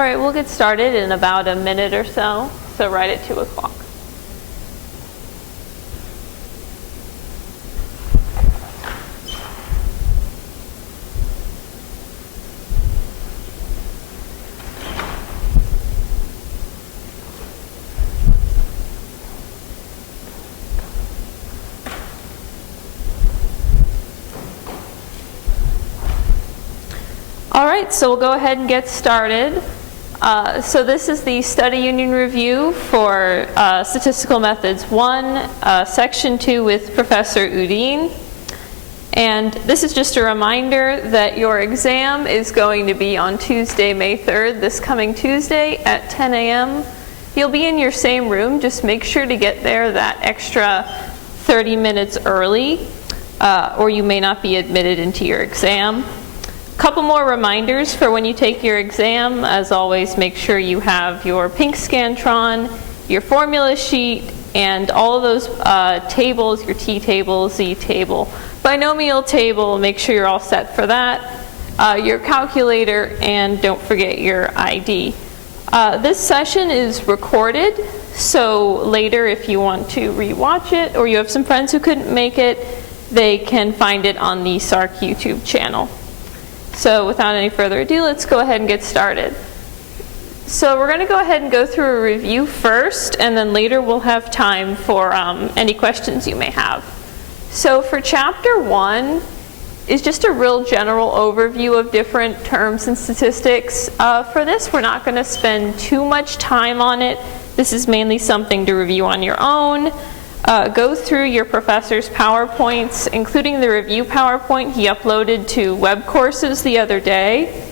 All right, we'll get started in about a minute or so right at 2 o'clock. All right, so we'll go ahead and get started. So this is the study union review for Statistical Methods I, Section 2 with Professor Udine. And this is just a reminder that your exam is going to be on Tuesday, May 3rd, this coming Tuesday at 10 a.m. You'll be in your same room. Just make sure to get there that extra 30 minutes early, or you may not be admitted into your exam. Couple more reminders for when you take your exam. As always, make sure you have your pink Scantron, your formula sheet, and all of those tables, your T table, Z table, binomial table, make sure you're all set for that, your calculator, and don't forget your ID. This session is recorded, so later if you want to rewatch it or you have some friends who couldn't make it, they can find it on the SARC YouTube channel. So without any further ado, let's go ahead and get started. So we're going to go ahead and go through a review first, and then later we'll have time for any questions you may have. So for Chapter 1 is just a real general overview of different terms in statistics. For this, we're not going to spend too much time on it. This is mainly something to review on your own. Go through your professor's PowerPoints, including the review PowerPoint he uploaded to web courses the other day,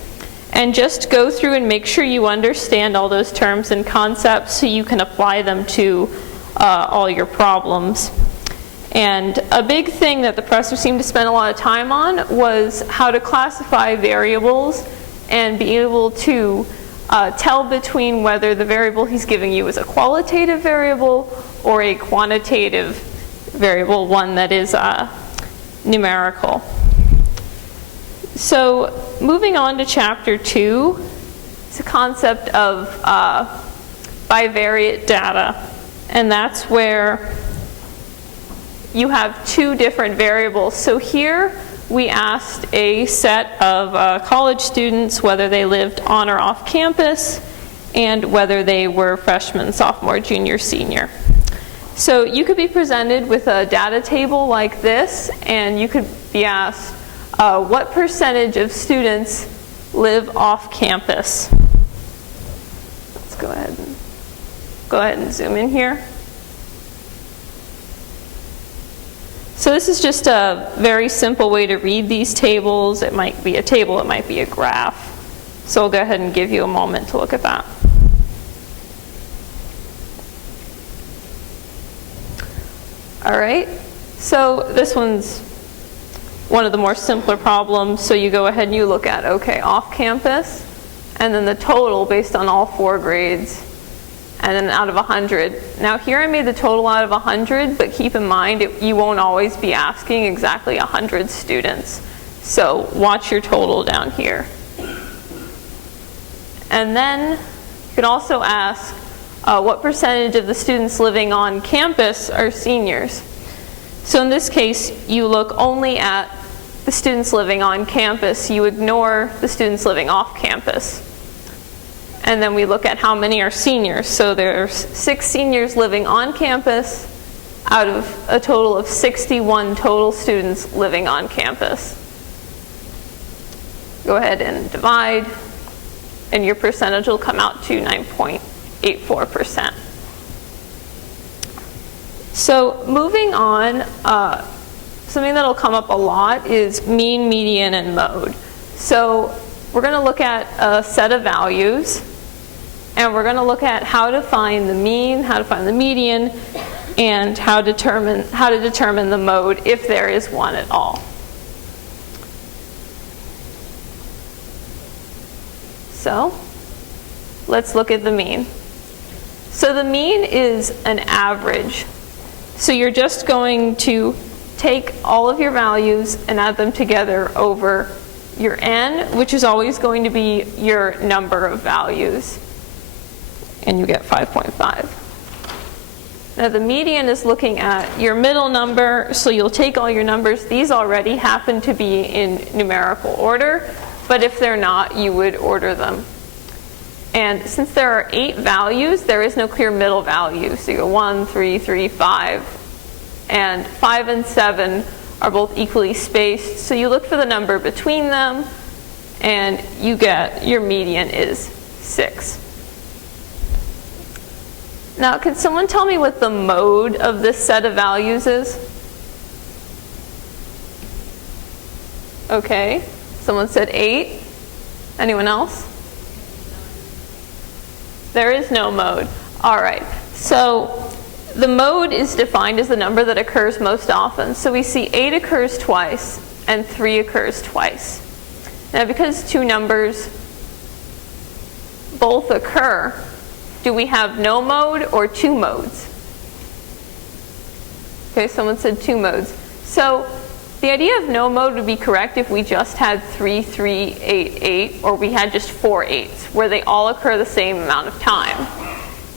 and just go through and make sure you understand all those terms and concepts so you can apply them to all your problems. And a big thing that the professor seemed to spend a lot of time on was how to classify variables and be able to tell between whether the variable he's giving you is a qualitative variable or a quantitative variable, one that is numerical. So moving on to Chapter 2, it's a concept of bivariate data, and that's where you have two different variables. So here we asked a set of college students whether they lived on or off campus and whether they were freshman, sophomore, junior, senior. So you could be presented with a data table like this, and you could be asked, what percentage of students live off campus? Let's go ahead and zoom in here. So this is just a very simple way to read these tables. It might be a table, it might be a graph. So I'll go ahead and give you a moment to look at that. All right, so this one's one of the more simpler problems. So you go ahead and you look at, okay, off campus, and then the total based on all 4 grades, and then out of 100. Now here I made the total out of 100, but keep in mind you won't always be asking exactly 100 students. So watch your total down here. And then you can also ask, what percentage of the students living on campus are seniors? So in this case, you look only at the students living on campus. You ignore the students living off campus. And then we look at how many are seniors. So there's 6 seniors living on campus out of a total of 61 total students living on campus. Go ahead and divide, and your percentage will come out to 9.84%. So moving on, something that'll come up a lot is mean, median, and mode. So we're going to look at a set of values, and we're going to look at how to find the mean, how to find the median, and how to determine the mode if there is one at all. So let's look at the mean. So the mean is an average. So you're just going to take all of your values and add them together over your n, which is always going to be your number of values, and you get 5.5. Now the median is looking at your middle number, so you'll take all your numbers. These already happen to be in numerical order, but if they're not, you would order them. And since there are 8 values, there is no clear middle value. So you go 1, 3, 3, 5. And 5 and 7 are both equally spaced. So you look for the number between them, and you get your median is 6. Now, can someone tell me what the mode of this set of values is? Okay. Someone said 8. Anyone else? There is no mode. All right. So the mode is defined as the number that occurs most often. So we see 8 occurs twice and 3 occurs twice. Now, because 2 numbers both occur, do we have no mode or 2 modes? Okay, someone said 2 modes. So the idea of no mode would be correct if we just had 3, 3, 8, 8, or we had just 4 8s, where they all occur the same amount of time.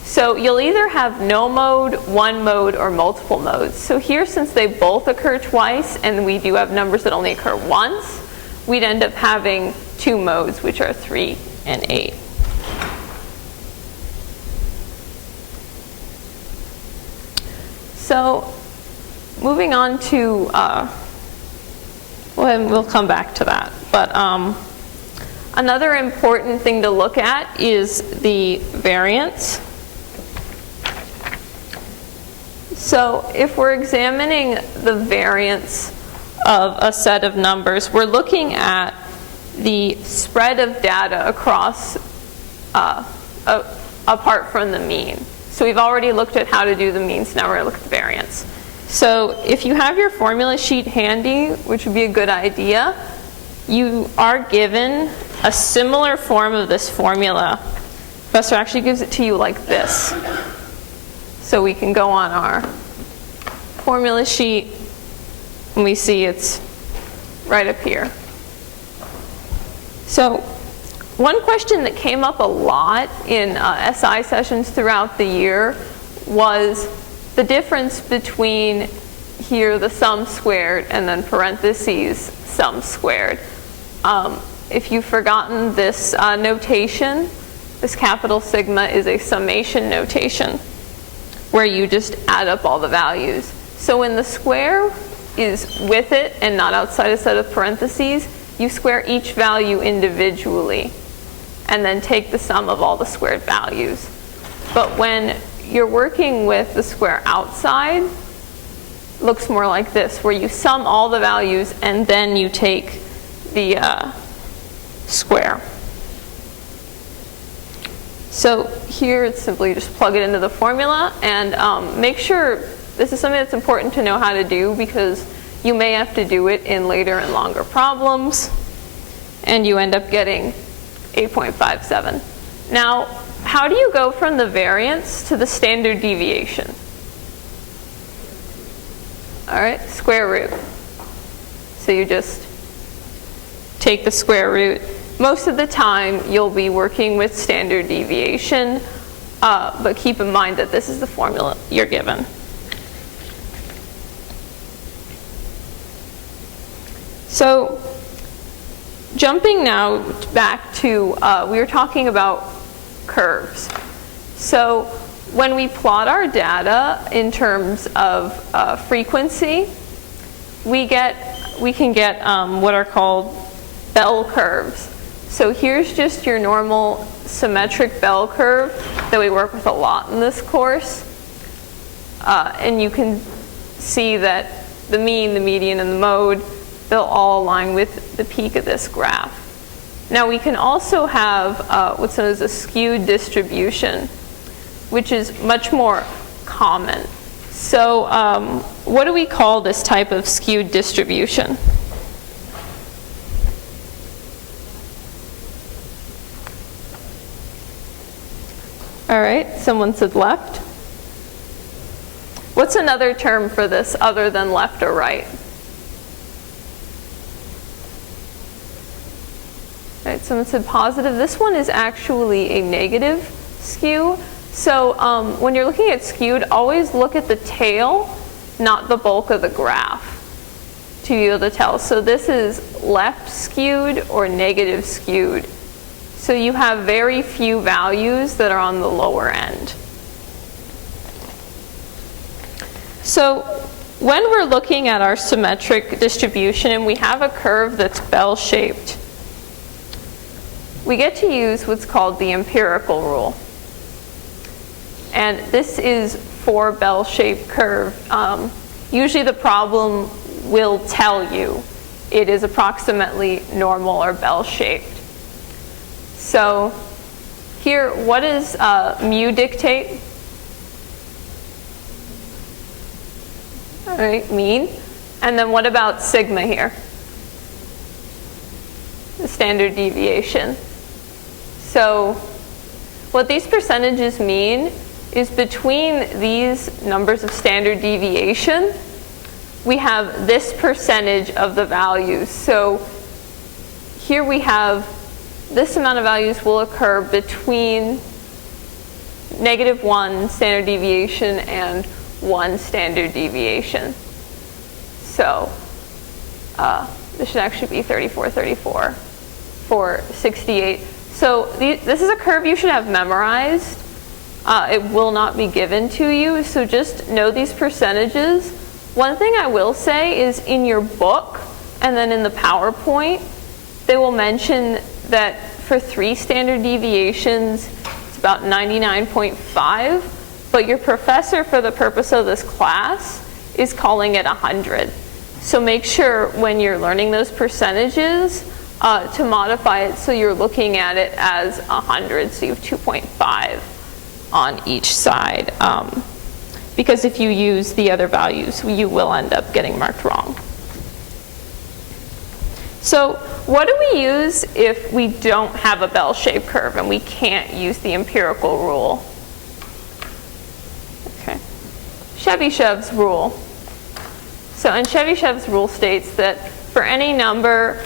So you'll either have no mode, 1 mode, or multiple modes. So here, since they both occur twice, and we do have numbers that only occur once, we'd end up having 2 modes, which are 3 and 8. So moving on to, we'll come back to that. But another important thing to look at is the variance. So if we're examining the variance of a set of numbers, we're looking at the spread of data across, apart from the mean. So we've already looked at how to do the means, now we're going to look at the variance. So if you have your formula sheet handy, which would be a good idea, you are given a similar form of this formula. The professor actually gives it to you like this. So we can go on our formula sheet, and we see it's right up here. So one question that came up a lot in SI sessions throughout the year was the difference between here the sum squared and then parentheses sum squared. If you've forgotten this notation, this capital sigma is a summation notation where you just add up all the values. So when the square is with it and not outside a set of parentheses, you square each value individually and then take the sum of all the squared values. But when you're working with the square outside, it looks more like this, where you sum all the values and then you take the square. So here it's simply just plug it into the formula, and make sure this is something that's important to know how to do, because you may have to do it in later and longer problems, and you end up getting 8.57. Now, how do you go from the variance to the standard deviation? All right, square root. So you just take the square root. Most of the time, you'll be working with standard deviation, but keep in mind that this is the formula you're given. So jumping now back to, we were talking about curves. So when we plot our data in terms of frequency, we can get what are called bell curves. So here's just your normal symmetric bell curve that we work with a lot in this course. And you can see that the mean, the median, and the mode, they'll all align with the peak of this graph. Now we can also have what's known as a skewed distribution, which is much more common. So what do we call this type of skewed distribution? All right, someone said left. What's another term for this other than left or right? someone said positive. This one is actually a negative skew. So when you're looking at skewed, always look at the tail, not the bulk of the graph, to be able to tell. So this is left skewed or negative skewed. So you have very few values that are on the lower end. So when we're looking at our symmetric distribution and we have a curve that's bell-shaped, we get to use what's called the empirical rule. And this is for bell-shaped curve. Usually the problem will tell you it is approximately normal or bell-shaped. So here, what does mu dictate? All right, mean. And then what about sigma here? The standard deviation. So what these percentages mean is between these numbers of standard deviation, we have this percentage of the values. So here we have this amount of values will occur between -1 standard deviation and 1 standard deviation. So this should actually be 34, 34 for 68. So this is a curve you should have memorized. It will not be given to you, so just know these percentages. One thing I will say is in your book and then in the PowerPoint, they will mention that for 3 standard deviations, it's about 99.5, but your professor, for the purpose of this class, is calling it 100. So make sure when you're learning those percentages to modify it so you're looking at it as 100, so you have 2.5 on each side. Because if you use the other values, you will end up getting marked wrong. So what do we use if we don't have a bell-shaped curve and we can't use the empirical rule? Okay. Chebyshev's rule. So and Chebyshev's rule states that for any number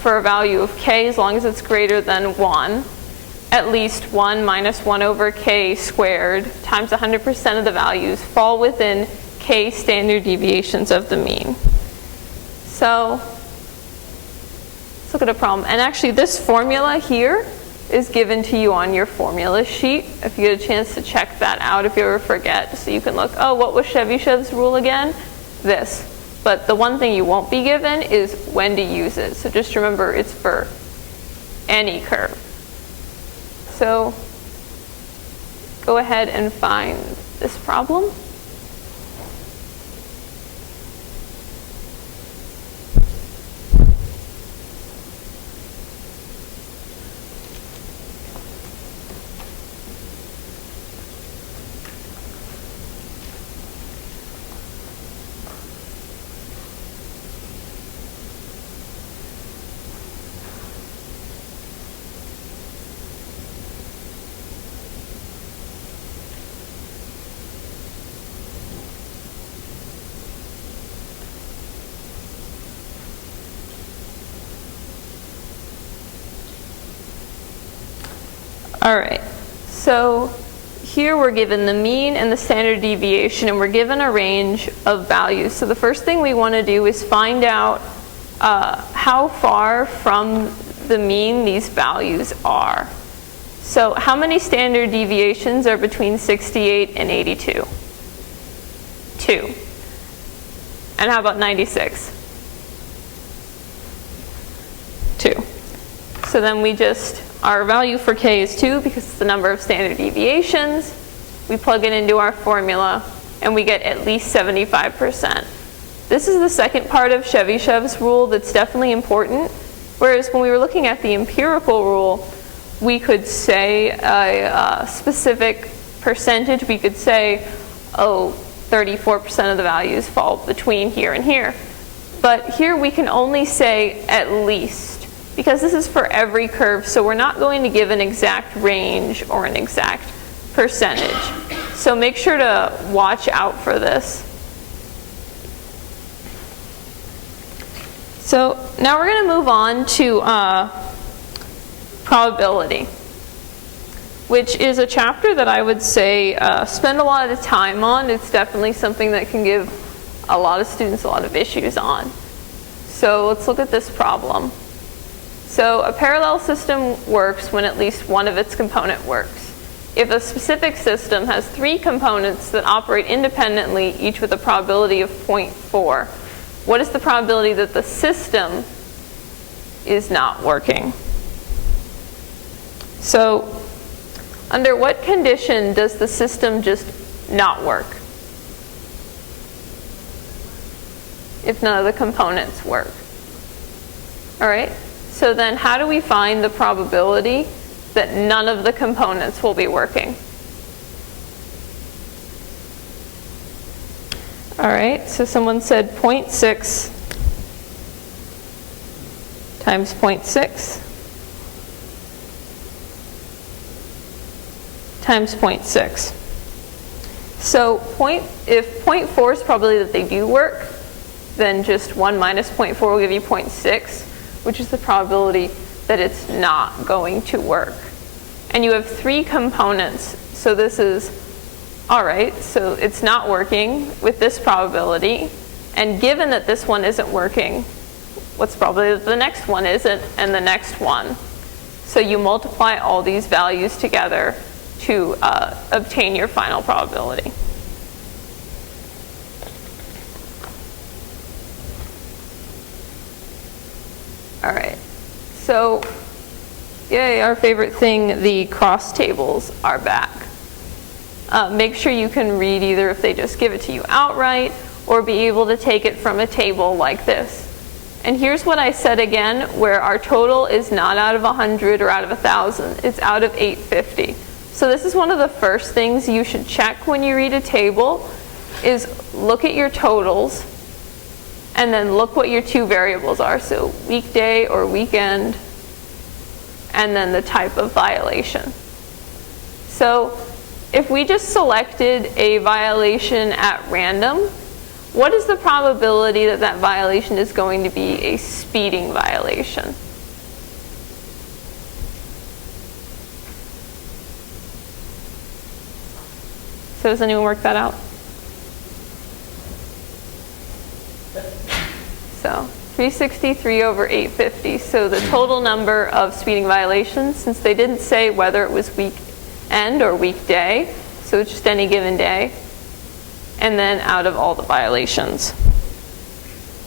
for a value of k, as long as it's greater than 1, at least 1 minus 1 over k squared times 100% of the values fall within k standard deviations of the mean. So let's look at a problem. And actually this formula here is given to you on your formula sheet. If you get a chance to check that out if you ever forget, so you can look, oh, what was Chebyshev's rule again? This. But the one thing you won't be given is when to use it. So just remember it's for any curve. So go ahead and find this problem. All right, so here we're given the mean and the standard deviation, and we're given a range of values. So the first thing we want to do is find out how far from the mean these values are. So how many standard deviations are between 68 and 82? 2. And how about 96? 2. So then we just, our value for k is 2 because it's the number of standard deviations. We plug it into our formula and we get at least 75%. This is the second part of Chebyshev's rule that's definitely important. Whereas when we were looking at the empirical rule, we could say a specific percentage. We could say, oh, 34% of the values fall between here and here. But here we can only say at least, because this is for every curve, so we're not going to give an exact range or an exact percentage. So make sure to watch out for this. So now we're going to move on to probability, which is a chapter that I would say spend a lot of time on. It's definitely something that can give a lot of students a lot of issues on. So let's look at this problem. So a parallel system works when at least one of its component works. If a specific system has 3 components that operate independently, each with a probability of 0.4, what is the probability that the system is not working? So under what condition does the system just not work? If none of the components work. All right, so then how do we find the probability that none of the components will be working? All right, so someone said 0.6 times 0.6 times 0.6. So if 0.4 is probability that they do work, then just 1 minus 0.4 will give you 0.6, which is the probability that it's not going to work. And you have 3 components, so this is, all right, so it's not working with this probability, and given that this one isn't working, what's the probability that the next one isn't, and the next one? So you multiply all these values together to obtain your final probability. All right, so yay, our favorite thing, the cross tables are back. Make sure you can read either if they just give it to you outright or be able to take it from a table like this. And here's what I said again, where our total is not out of 100 or out of 1,000, it's out of 850. So this is one of the first things you should check when you read a table, is look at your totals and then look what your 2 variables are. So weekday or weekend, and then the type of violation. So if we just selected a violation at random, what is the probability that that violation is going to be a speeding violation? So does anyone work that out? So 363 over 850. So the total number of speeding violations, since they didn't say whether it was weekend or weekday, so it's just any given day, and then out of all the violations.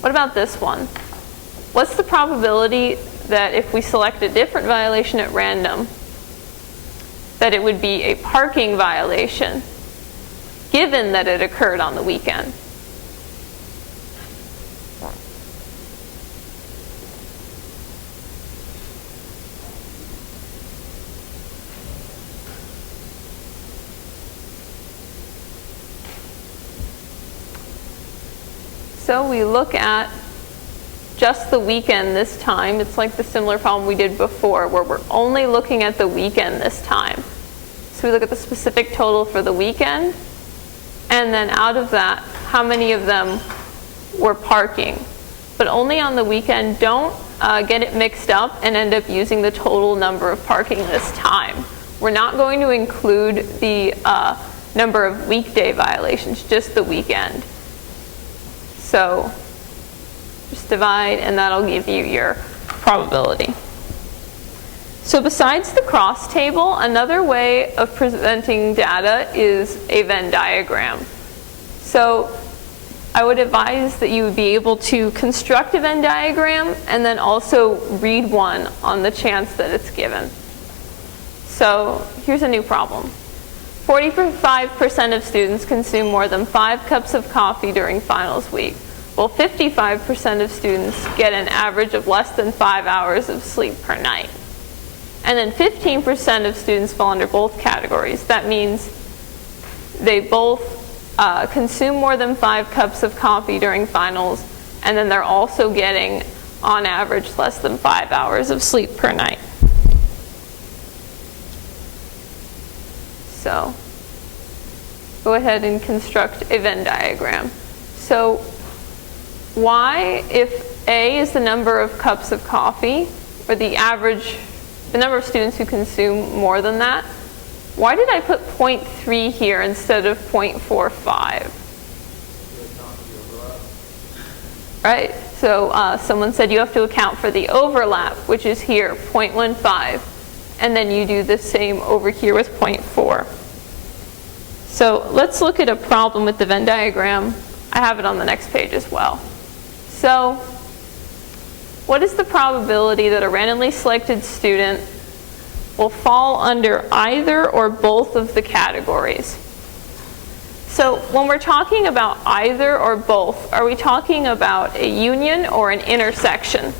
What about this one? What's the probability that if we select a different violation at random, that it would be a parking violation, given that it occurred on the weekend? So we look at just the weekend this time. It's like the similar problem we did before, where we're only looking at the weekend this time. So we look at the specific total for the weekend, and then out of that, how many of them were parking. But only on the weekend. Don't get it mixed up and end up using the total number of parking this time. We're not going to include the number of weekday violations, just the weekend. So just divide, and that'll give you your probability. So besides the cross table, another way of presenting data is a Venn diagram. So I would advise that you would be able to construct a Venn diagram and then also read one on the chance that it's given. So here's a new problem. 45% of students consume more than 5 cups of coffee during finals week, while 55% of students get an average of less than 5 hours of sleep per night. And then 15% of students fall under both categories. That means they both consume more than 5 cups of coffee during finals, and then they're also getting, on average, less than 5 hours of sleep per night. So go ahead and construct a Venn diagram. So y, if A is the number of cups of coffee, or the average the number of students who consume more than that. Why did I put 0.3 here instead of 0.45? Right, so someone said you have to account for the overlap, which is here, 0.15. And then you do the same over here with 0.4. So let's look at a problem with the Venn diagram. I have it on the next page as well. So what is the probability that a randomly selected student will fall under either or both of the categories? So when we're talking about either or both, are we talking about a union or an intersection?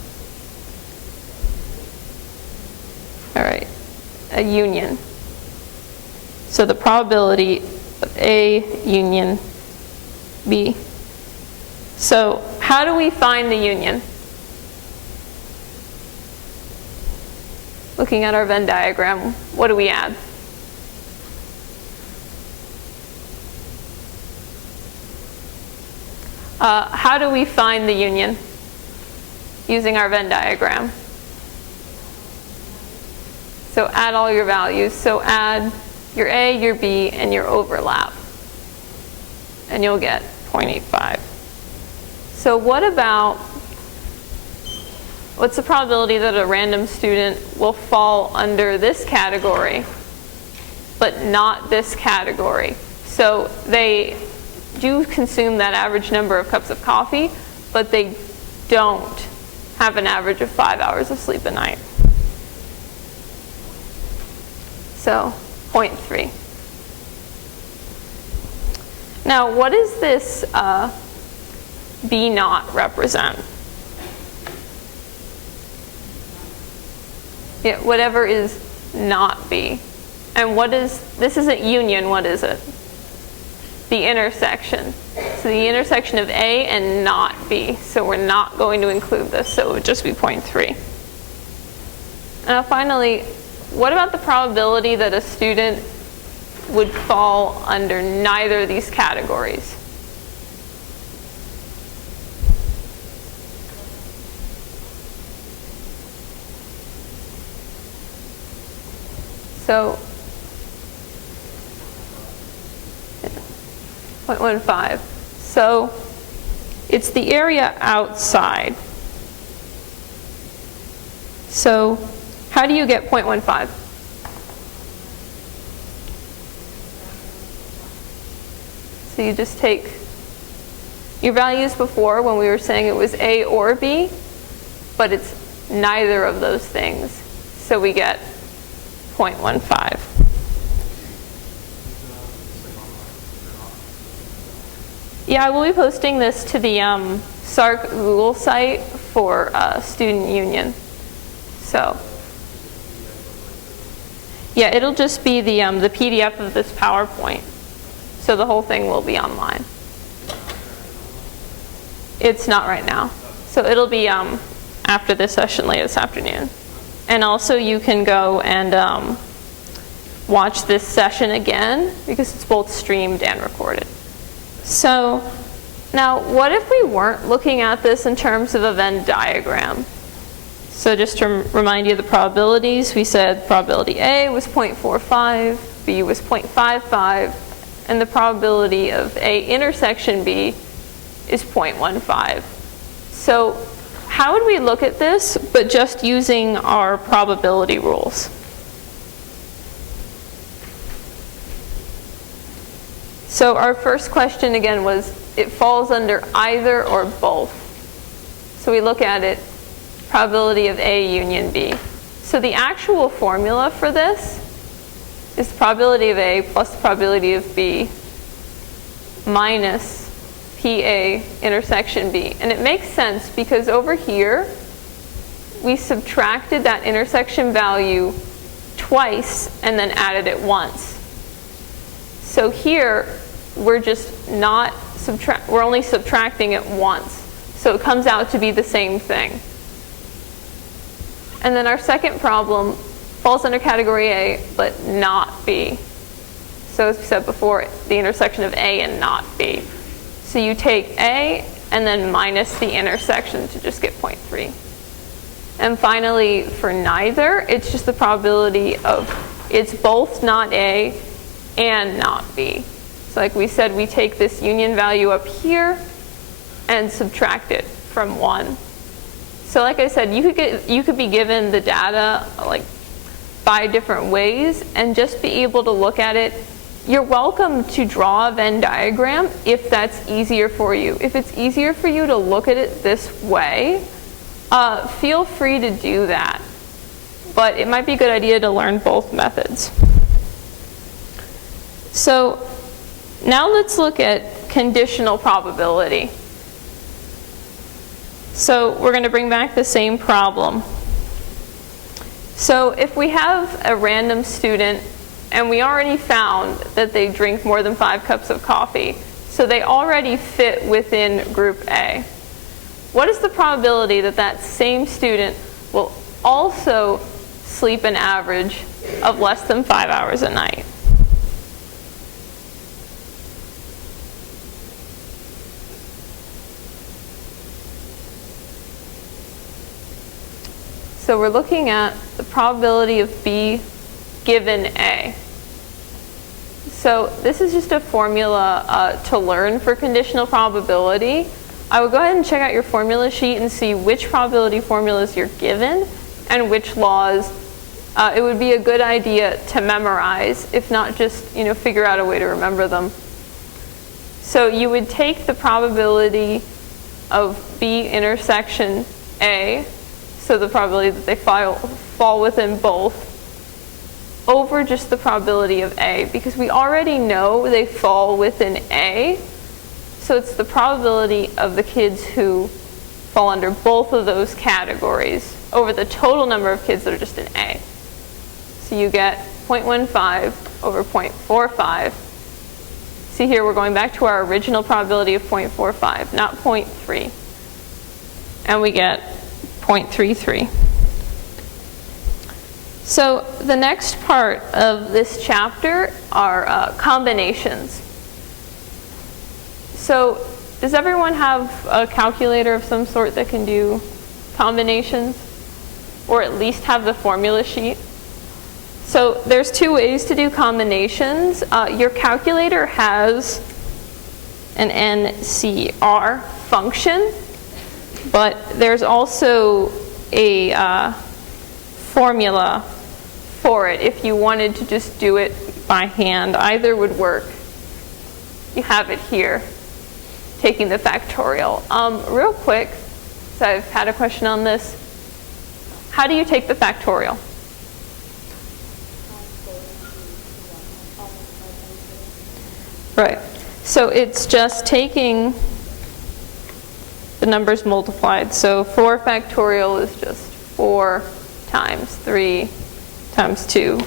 All right, a union. So the probability of A union B. So how do we find the union? Looking at our Venn diagram, what do we add? How do we find the union using our Venn diagram? So add all your values. So add your A, your B, and your overlap. And you'll get 0.85. So what's the probability that a random student will fall under this category, but not this category? So they do consume that average number of cups of coffee, but they don't have an average of 5 hours of sleep a night. So 0.3. Now, what does this B naught represent? Yeah, whatever is not B. And this isn't union, what is it? The intersection. So the intersection of A and not B. So we're not going to include this, so it would just be 0.3. Now finally, what about the probability that a student would fall under neither of these categories? So 0.15. So it's the area outside. So how do you get 0.15? So you just take your values before when we were saying it was A or B, but it's neither of those things. So we get 0.15. Yeah, I will be posting this to the SARC Google site for Student Union. So yeah, it'll just be the PDF of this PowerPoint. So the whole thing will be online. It's not right now. So it'll be after this session later this afternoon. And also you can go and watch this session again because it's both streamed and recorded. So now what if we weren't looking at this in terms of a Venn diagram? So just to remind you of the probabilities, we said probability A was 0.45, B was 0.55, and the probability of A intersection B is 0.15. So how would we look at this, but just using our probability rules? So our first question again was, it falls under either or both. So we look at it, probability of A union B. So the actual formula for this is the probability of A plus the probability of B minus PA intersection B. And it makes sense because over here, we subtracted that intersection value twice and then added it once. So here, we're just not we're only subtracting it once. So it comes out to be the same thing. And then our second problem falls under category A, but not B. So as we said before, the intersection of A and not B. So you take A and then minus the intersection to just get 0.3. And finally, for neither, it's just the probability of it's both not A and not B. So like we said, we take this union value up here and subtract it from 1. So like I said, you could be given the data like 5 different ways and just be able to look at it. You're welcome to draw a Venn diagram if that's easier for you. If it's easier for you to look at it this way, feel free to do that. But it might be a good idea to learn both methods. So now let's look at conditional probability. So we're going to bring back the same problem. So if we have a random student and we already found that they drink more than 5 cups of coffee, so they already fit within group A, what is the probability that that same student will also sleep an average of less than 5 hours a night? So we're looking at the probability of B given A. So this is just a formula to learn for conditional probability. I would go ahead and check out your formula sheet and see which probability formulas you're given and which laws it would be a good idea to memorize, if not just figure out a way to remember them. So you would take the probability of B intersection A, so the probability that they fall within both, over just the probability of A, because we already know they fall within A. So it's the probability of the kids who fall under both of those categories over the total number of kids that are just in A. So you get 0.15 over 0.45. See here, we're going back to our original probability of 0.45, not 0.3. And we get 0.33. So the next part of this chapter are combinations. So does everyone have a calculator of some sort that can do combinations? Or at least have the formula sheet? So there's 2 ways to do combinations. Your calculator has an NCR function, but there's also a formula for it if you wanted to just do it by hand. Either would work. You have it here, taking the factorial. Real quick, so I've had a question on this. How do you take the factorial? Right. So it's just taking the numbers multiplied. So 4 factorial is just 4 times 3 times 2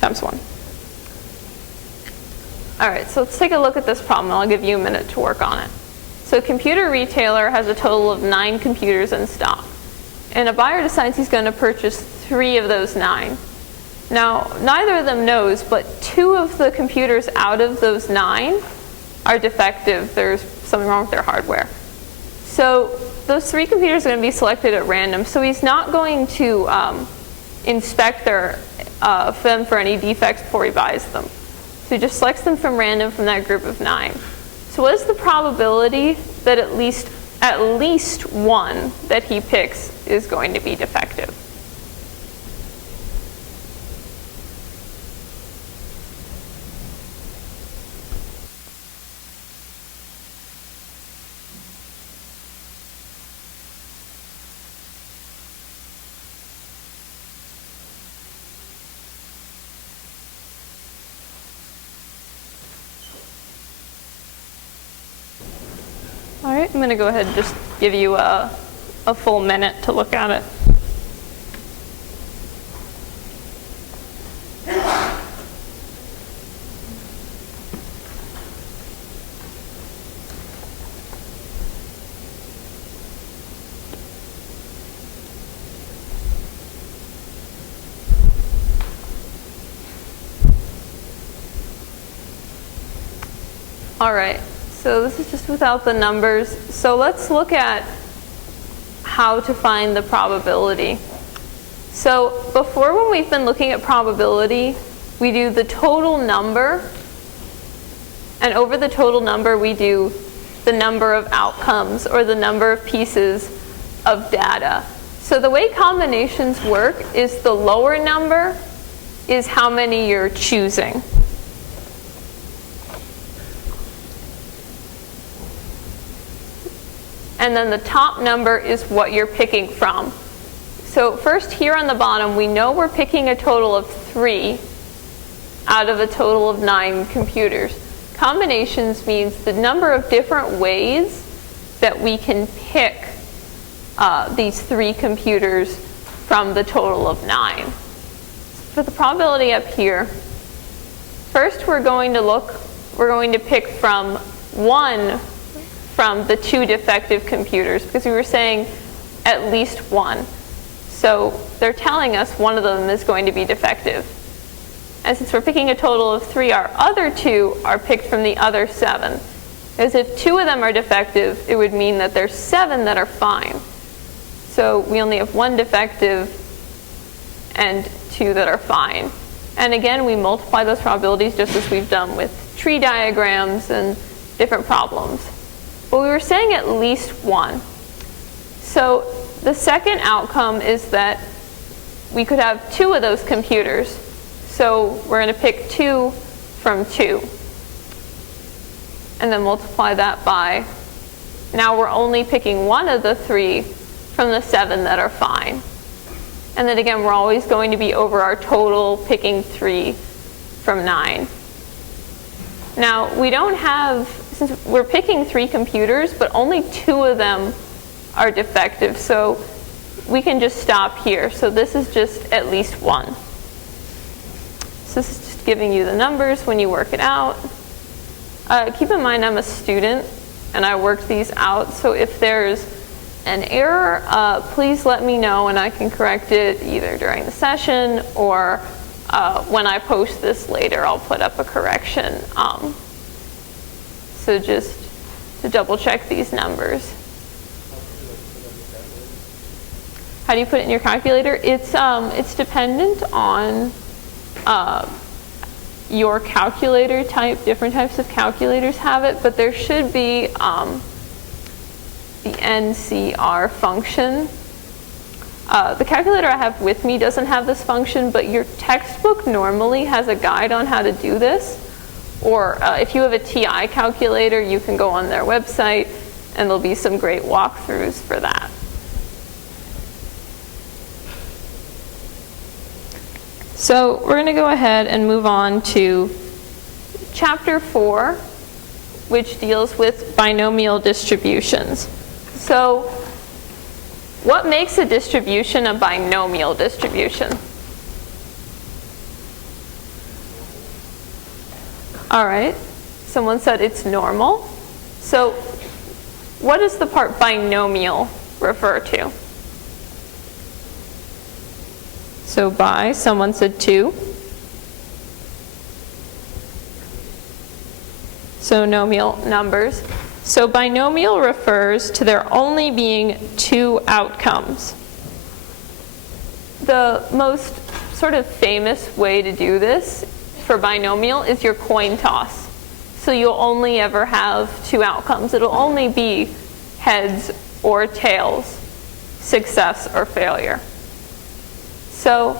times 1. All right, so let's take a look at this problem. I'll give you a minute to work on it. So a computer retailer has a total of 9 computers in stock. And a buyer decides he's going to purchase 3 of those 9. Now, neither of them knows, but 2 of the computers out of those 9 are defective. There's something wrong with their hardware. So those 3 computers are going to be selected at random. So he's not going to inspect them for any defects before he buys them. So he just selects them from random from that group of 9. So what is the probability that at least one that he picks is going to be defective? All right, I'm going to go ahead and just give you a full minute to look at it. All right. So this is just without the numbers. So let's look at how to find the probability. So before, when we've been looking at probability, we do the total number, and over the total number we do the number of outcomes or the number of pieces of data. So the way combinations work is the lower number is how many you're choosing. And then the top number is what you're picking from. So first, here on the bottom, we know we're picking a total of 3 out of a total of 9 computers. Combinations means the number of different ways that we can pick these 3 computers from the total of 9. For the probability up here, first we're going to pick from 1 from the 2 defective computers, because we were saying at least 1. So they're telling us one of them is going to be defective. And since we're picking a total of 3, our other 2 are picked from the other 7. Because if 2 of them are defective, it would mean that there's 7 that are fine. So we only have 1 defective and 2 that are fine. And again, we multiply those probabilities just as we've done with tree diagrams and different problems. But we were saying at least 1. So the second outcome is that we could have 2 of those computers. So we're going to pick 2 from 2. And then multiply that by, now we're only picking 1 of the 3 from the 7 that are fine. And then again, we're always going to be over our total, picking 3 from 9. Now, we don't have, since we're picking 3 computers, but only 2 of them are defective, so we can just stop here. So this is just at least 1. So this is just giving you the numbers when you work it out. Keep in mind I'm a student and I worked these out, so if there's an error, please let me know and I can correct it either during the session or when I post this later, I'll put up a correction. So just to double check these numbers. How do you put it in your calculator? It's dependent on your calculator type. Different types of calculators have it, but there should be the NCR function. The calculator I have with me doesn't have this function, but your textbook normally has a guide on how to do this. Or if you have a TI calculator, you can go on their website, and there'll be some great walkthroughs for that. So we're going to go ahead and move on to Chapter 4, which deals with binomial distributions. So what makes a distribution a binomial distribution? All right, someone said it's normal. So what does the part binomial refer to? So bi, someone said 2. So nomial numbers. So binomial refers to there only being 2 outcomes. The most sort of famous way to do this for binomial is your coin toss. So you'll only ever have 2 outcomes. It'll only be heads or tails, success or failure. So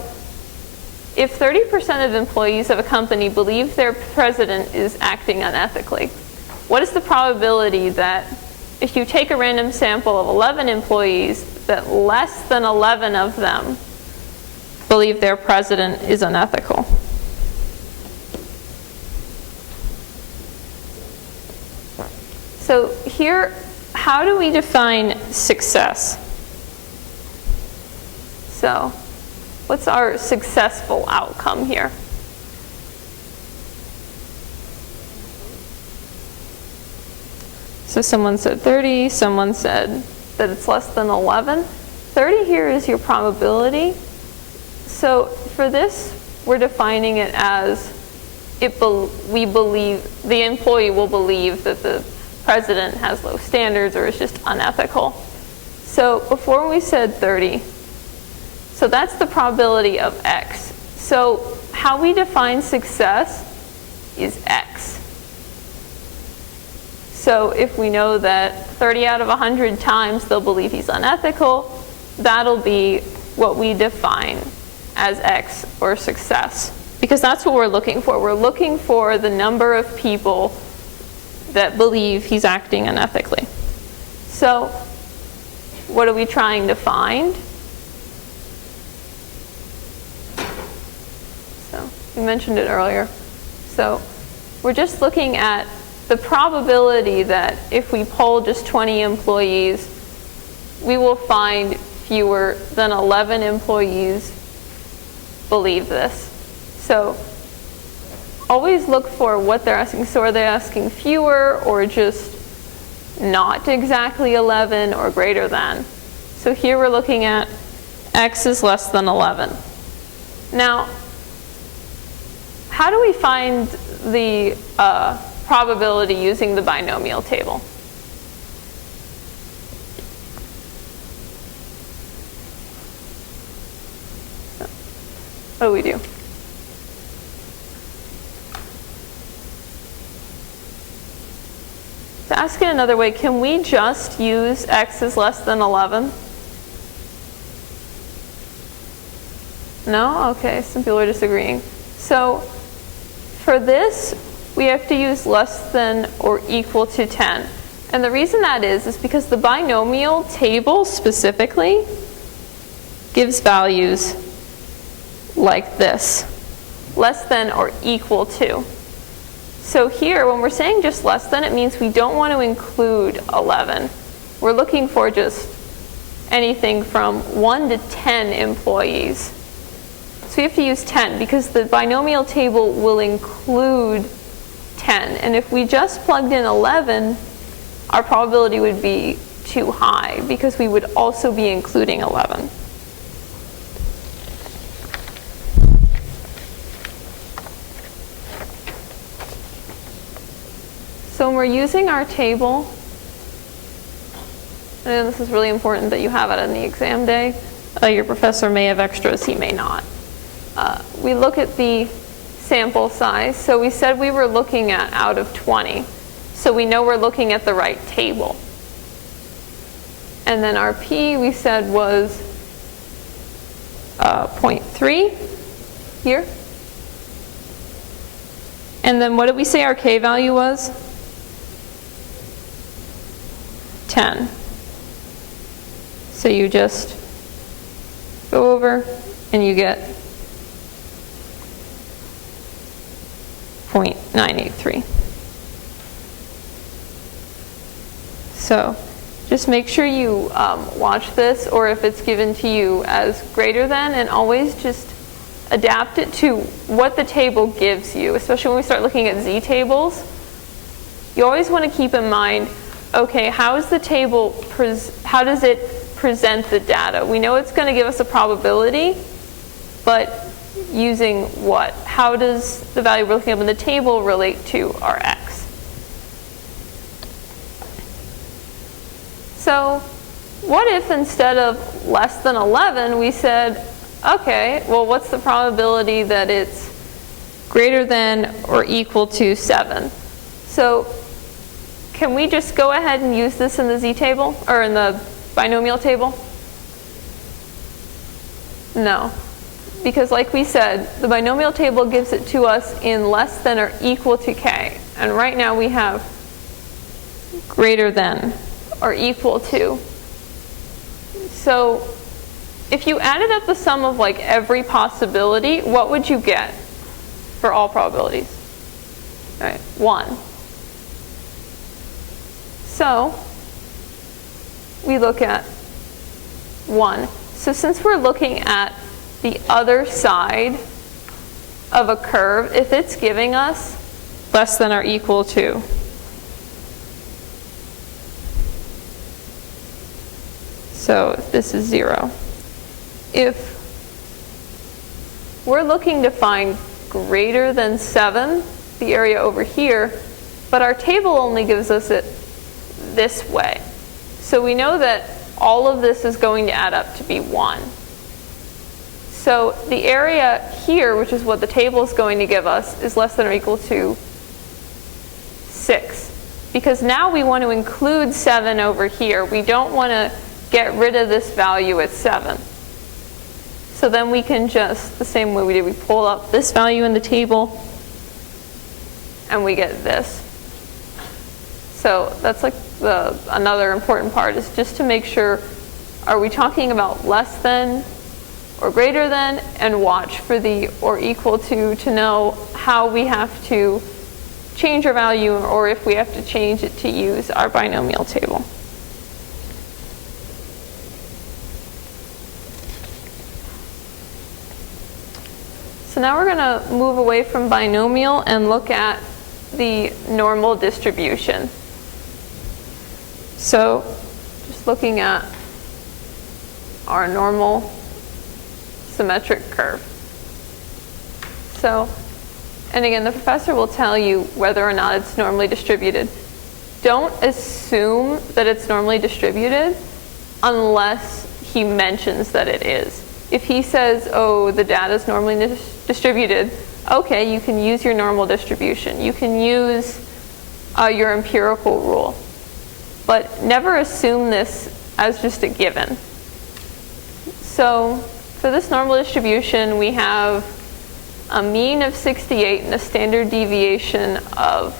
if 30% of employees of a company believe their president is acting unethically, what is the probability that if you take a random sample of 11 employees, that less than 11 of them believe their president is unethical? So here, how do we define success? So what's our successful outcome here? So someone said 30, someone said that it's less than 11. 30 here is your probability. So for this, we're defining it as we believe, the employee will believe that the president has low standards or is just unethical. So before we said 30, so that's the probability of x. So how we define success is x. So if we know that 30 out of 100 times they'll believe he's unethical, that'll be what we define as x, or success. Because that's what we're looking for. We're looking for the number of people that believe he's acting unethically. So what are we trying to find? So we mentioned it earlier. So we're just looking at the probability that if we poll just 20 employees, we will find fewer than 11 employees believe this. So always look for what they're asking. So are they asking fewer, or just not exactly 11, or greater than? So here we're looking at x is less than 11. Now, how do we find the probability using the binomial table? So, what do we do? To ask it another way, can we just use x is less than 11? No? Okay, some people are disagreeing. So for this, we have to use less than or equal to 10. And the reason that is because the binomial table specifically gives values like this, less than or equal to. So here, when we're saying just less than, it means we don't want to include 11. We're looking for just anything from 1 to 10 employees. So we have to use 10 because the binomial table will include 10. And if we just plugged in 11, our probability would be too high because we would also be including 11. So when we're using our table, and this is really important that you have it on the exam day. Your professor may have extras, he may not. We look at the sample size. So we said we were looking at out of 20. So we know we're looking at the right table. And then our p, we said, was 0.3 here. And then what did we say our k value was? 10. So you just go over and you get 0.983. So just make sure you watch this, or if it's given to you as greater than, and always just adapt it to what the table gives you, especially when we start looking at z-tables. You always want to keep in mind, okay, how is the table, how does it present the data? We know it's going to give us a probability, but using what? How does the value we're looking up in the table relate to our x? So what if instead of less than 11, we said, okay, well, what's the probability that it's greater than or equal to 7? So can we just go ahead and use this in the z-table, or in the binomial table? No. Because like we said, the binomial table gives it to us in less than or equal to k. And right now we have greater than or equal to. So if you added up the sum of like every possibility, what would you get for all probabilities? All right, 1. So we look at 1. So since we're looking at the other side of a curve, if it's giving us less than or equal to, so this is 0. If we're looking to find greater than 7, the area over here, but our table only gives us it this way. So we know that all of this is going to add up to be 1. So the area here, which is what the table is going to give us, is less than or equal to 6. Because now we want to include 7 over here. We don't want to get rid of this value at 7. So then we can just, the same way we did, we pull up this value in the table, and we get this. So that's like another important part, is just to make sure, are we talking about less than or greater than, and watch for the or equal to know how we have to change our value, or if we have to change it to use our binomial table. So now we're going to move away from binomial and look at the normal distribution. So just looking at our normal symmetric curve. So, and again, the professor will tell you whether or not it's normally distributed. Don't assume that it's normally distributed unless he mentions that it is. If he says, oh, the data is normally distributed, okay, you can use your normal distribution. You can use your empirical rule. But never assume this as just a given. So for this normal distribution, we have a mean of 68 and a standard deviation of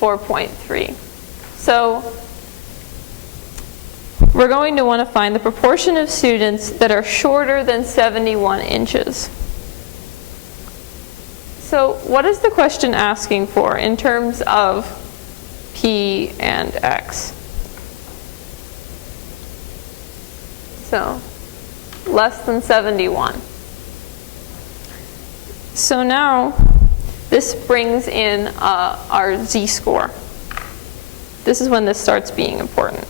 4.3. So we're going to want to find the proportion of students that are shorter than 71 inches. So what is the question asking for in terms of P and X? So less than 71. So now this brings in our z-score. This is when this starts being important.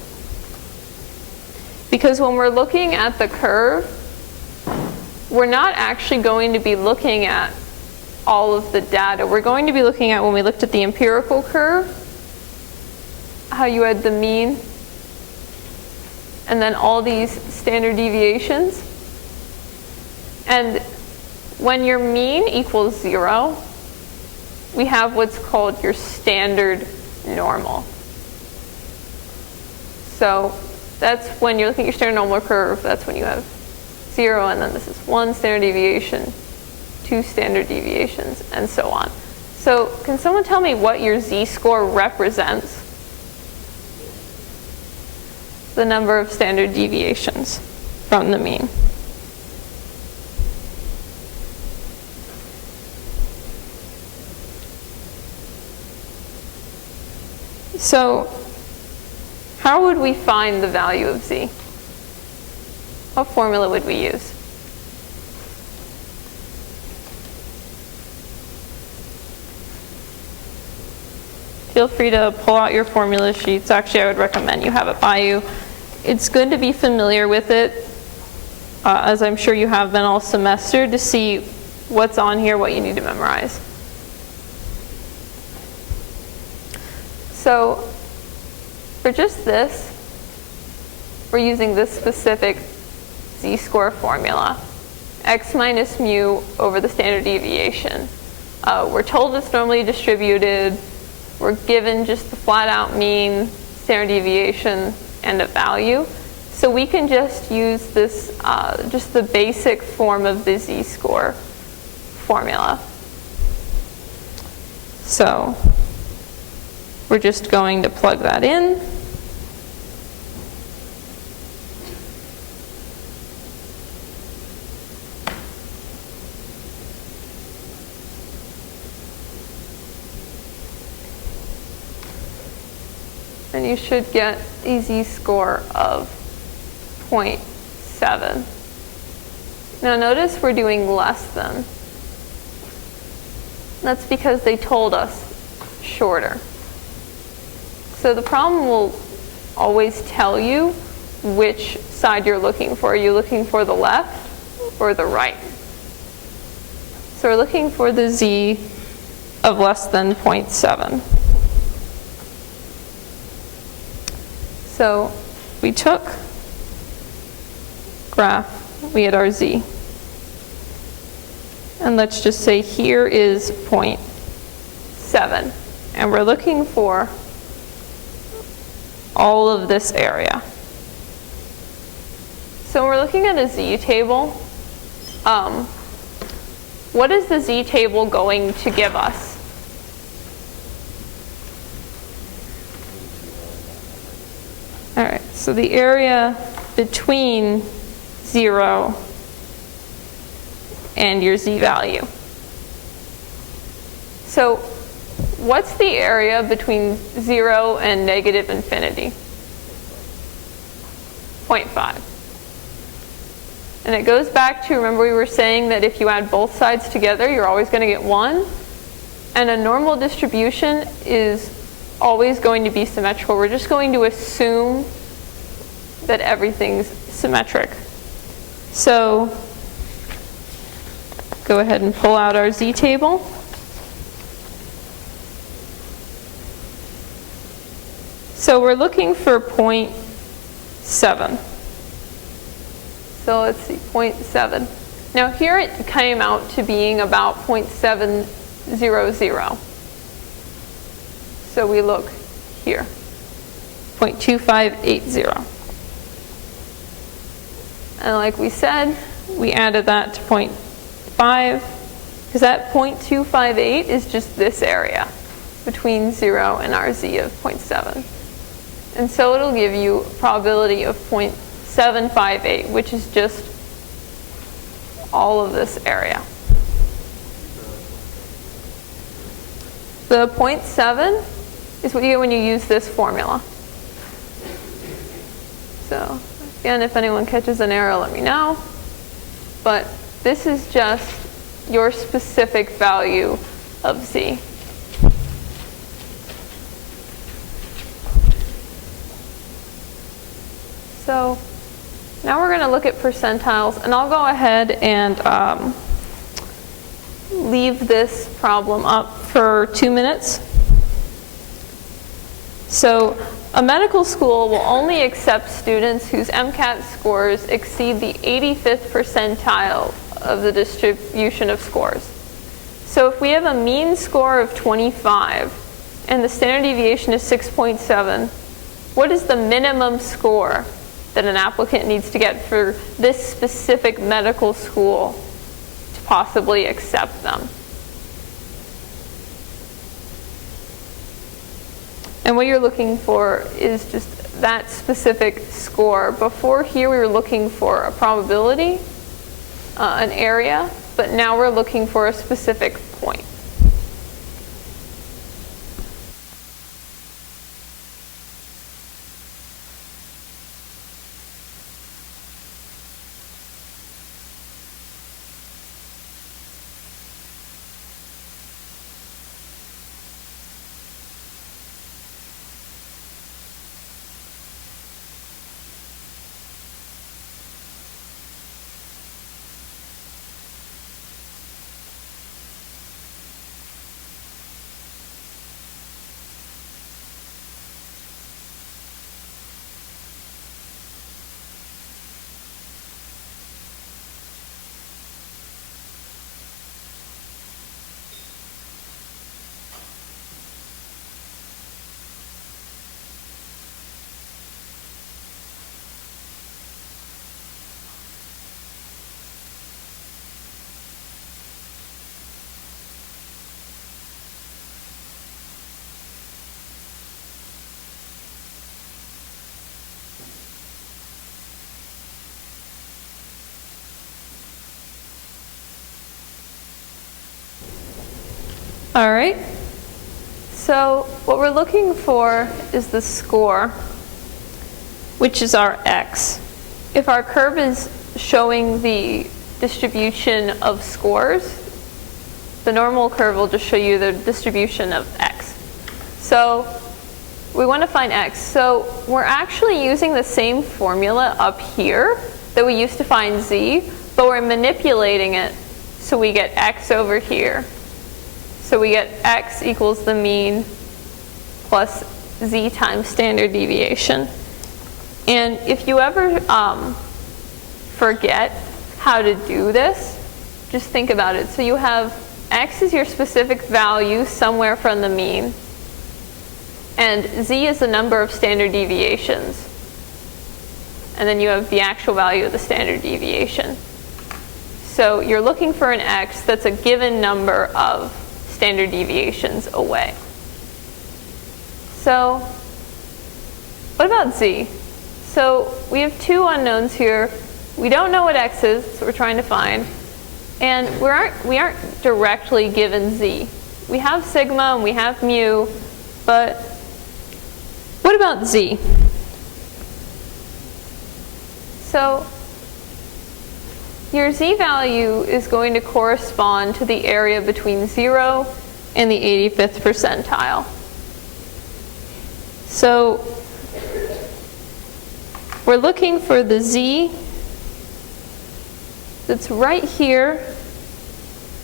Because when we're looking at the curve, we're not actually going to be looking at all of the data. We're going to be looking at, when we looked at the empirical curve, how you had the mean and then all these standard deviations. And when your mean equals 0, we have what's called your standard normal. So that's when you're looking at your standard normal curve, that's when you have 0, and then this is 1 standard deviation, 2 standard deviations, and so on. So can someone tell me what your z-score represents? The number of standard deviations from the mean. So how would we find the value of z? What formula would we use? Feel free to pull out your formula sheets. Actually, I would recommend you have it by you. It's good to be familiar with it, as I'm sure you have been all semester, to see what's on here, what you need to memorize. So for just this, we're using this specific z-score formula, x minus mu over the standard deviation. We're told it's normally distributed. We're given just the flat-out mean, standard deviation, and a value. So we can just use this, just the basic form of the z-score formula. So we're just going to plug that in. And you should get a z-score of 0.7. Now notice we're doing less than. That's because they told us shorter. So the problem will always tell you which side you're looking for. Are you looking for the left or the right? So we're looking for the z of less than 0.7. So we took graph, we had our z. And let's just say here is 0.7. And we're looking for all of this area. So when we're looking at a z-table, what is the z-table going to give us? All right, so the area between 0 and your z-value. So what's the area between 0 and negative infinity? 0.5. And it goes back to, remember we were saying that if you add both sides together, you're always going to get 1. And a normal distribution is always going to be symmetrical. We're just going to assume that everything's symmetric. So go ahead and pull out our z-table. So we're looking for 0.7. So let's see, 0.7. Now here it came out to being about 0.700. So we look here, 0.2580. And like we said, we added that to 0.5, because that 0.258 is just this area between 0 and our z of 0.7. And so it'll give you a probability of 0.758, which is just all of this area. The 0.7 is what you get when you use this formula. So again, if anyone catches an error, let me know. But this is just your specific value of z. So now we're going to look at percentiles, and I'll go ahead and leave this problem up for 2 minutes. So a medical school will only accept students whose MCAT scores exceed the 85th percentile of the distribution of scores. So if we have a mean score of 25 and the standard deviation is 6.7, what is the minimum score that an applicant needs to get for this specific medical school to possibly accept them? And what you're looking for is just that specific score. Before here we were looking for a probability, an area, but now we're looking for a specific point. All right, so what we're looking for is the score, which is our x. If our curve is showing the distribution of scores, the normal curve will just show you the distribution of x. So we want to find x. So we're actually using the same formula up here that we used to find z, but we're manipulating it so we get x over here. So we get x equals the mean plus z times standard deviation. And if you ever forget how to do this, just think about it. So you have x is your specific value somewhere from the mean, and z is the number of standard deviations. And then you have the actual value of the standard deviation. So you're looking for an x that's a given number of standard deviations away. So what about z? So we have two unknowns here. We don't know what x is, so we're trying to find. And we aren't directly given z. We have sigma and we have mu, but what about z? So your z value is going to correspond to the area between 0 and the 85th percentile. So we're looking for the z that's right here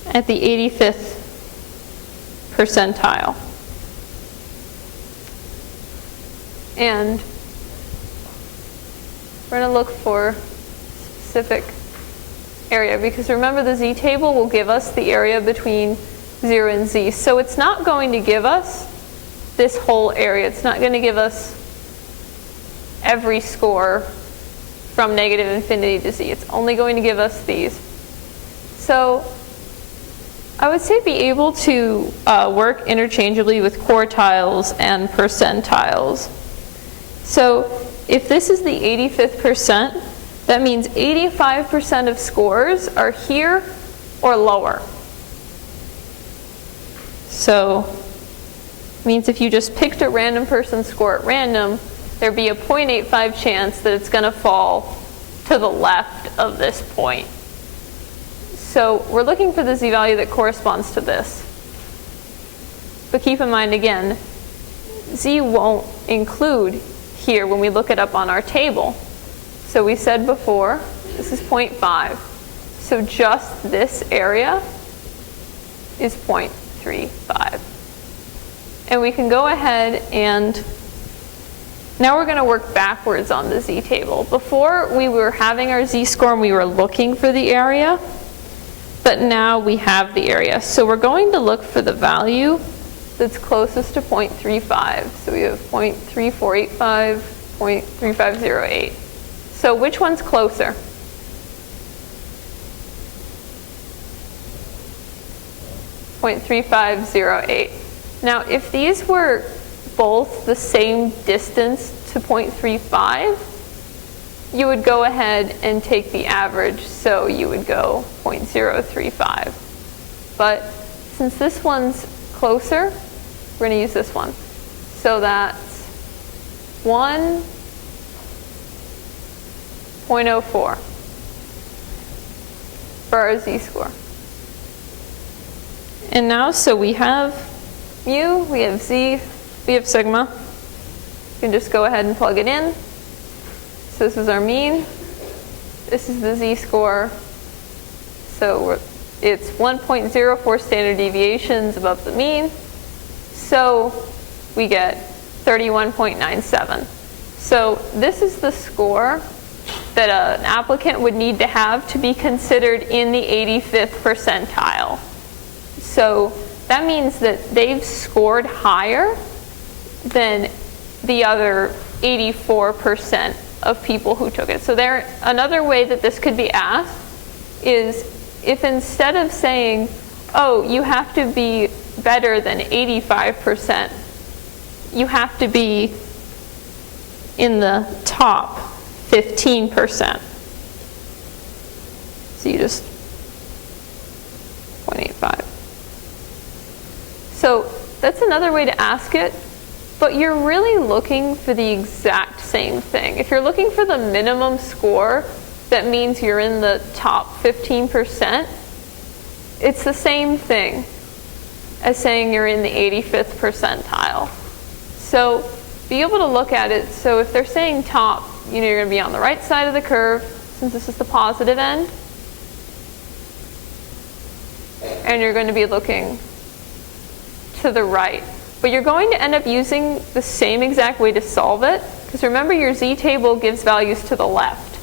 at the 85th percentile. And we're going to look for specific area, because remember the z table will give us the area between 0 and z. So it's not going to give us this whole area. It's not going to give us every score from negative infinity to z. It's only going to give us these. So I would say be able to work interchangeably with quartiles and percentiles. So if this is the 85th percent, that means 85% of scores are here or lower. So it means if you just picked a random person's score at random, there'd be a 0.85 chance that it's going to fall to the left of this point. So we're looking for the z value that corresponds to this. But keep in mind again, z won't include here when we look it up on our table. So we said before, this is 0.5. So just this area is 0.35. And we can go ahead and now we're going to work backwards on the z table. Before we were having our z-score and we were looking for the area, but now we have the area. So we're going to look for the value that's closest to 0.35. So we have 0.3485, 0.3508. So which one's closer? .3508. Now if these were both the same distance to 0.35, you would go ahead and take the average, so you would go 0.035. But since this one's closer, we're going to use this one. So that's 1.04 for our z-score. And now, so we have mu, we have z, we have sigma. You can just go ahead and plug it in. So this is our mean. This is the z-score. So it's 1.04 standard deviations above the mean. So we get 31.97. So this is the score that an applicant would need to have to be considered in the 85th percentile. So that means that they've scored higher than the other 84% of people who took it. So another way that this could be asked is if instead of saying, oh, you have to be better than 85%, you have to be in the top 15%. So you just 0.85. So that's another way to ask it, but you're really looking for the exact same thing. If you're looking for the minimum score, that means you're in the top 15%. It's the same thing as saying you're in the 85th percentile. So be able to look at it. So if they're saying top, you're going to be on the right side of the curve, since this is the positive end. And you're going to be looking to the right. But you're going to end up using the same exact way to solve it, because remember your z table gives values to the left.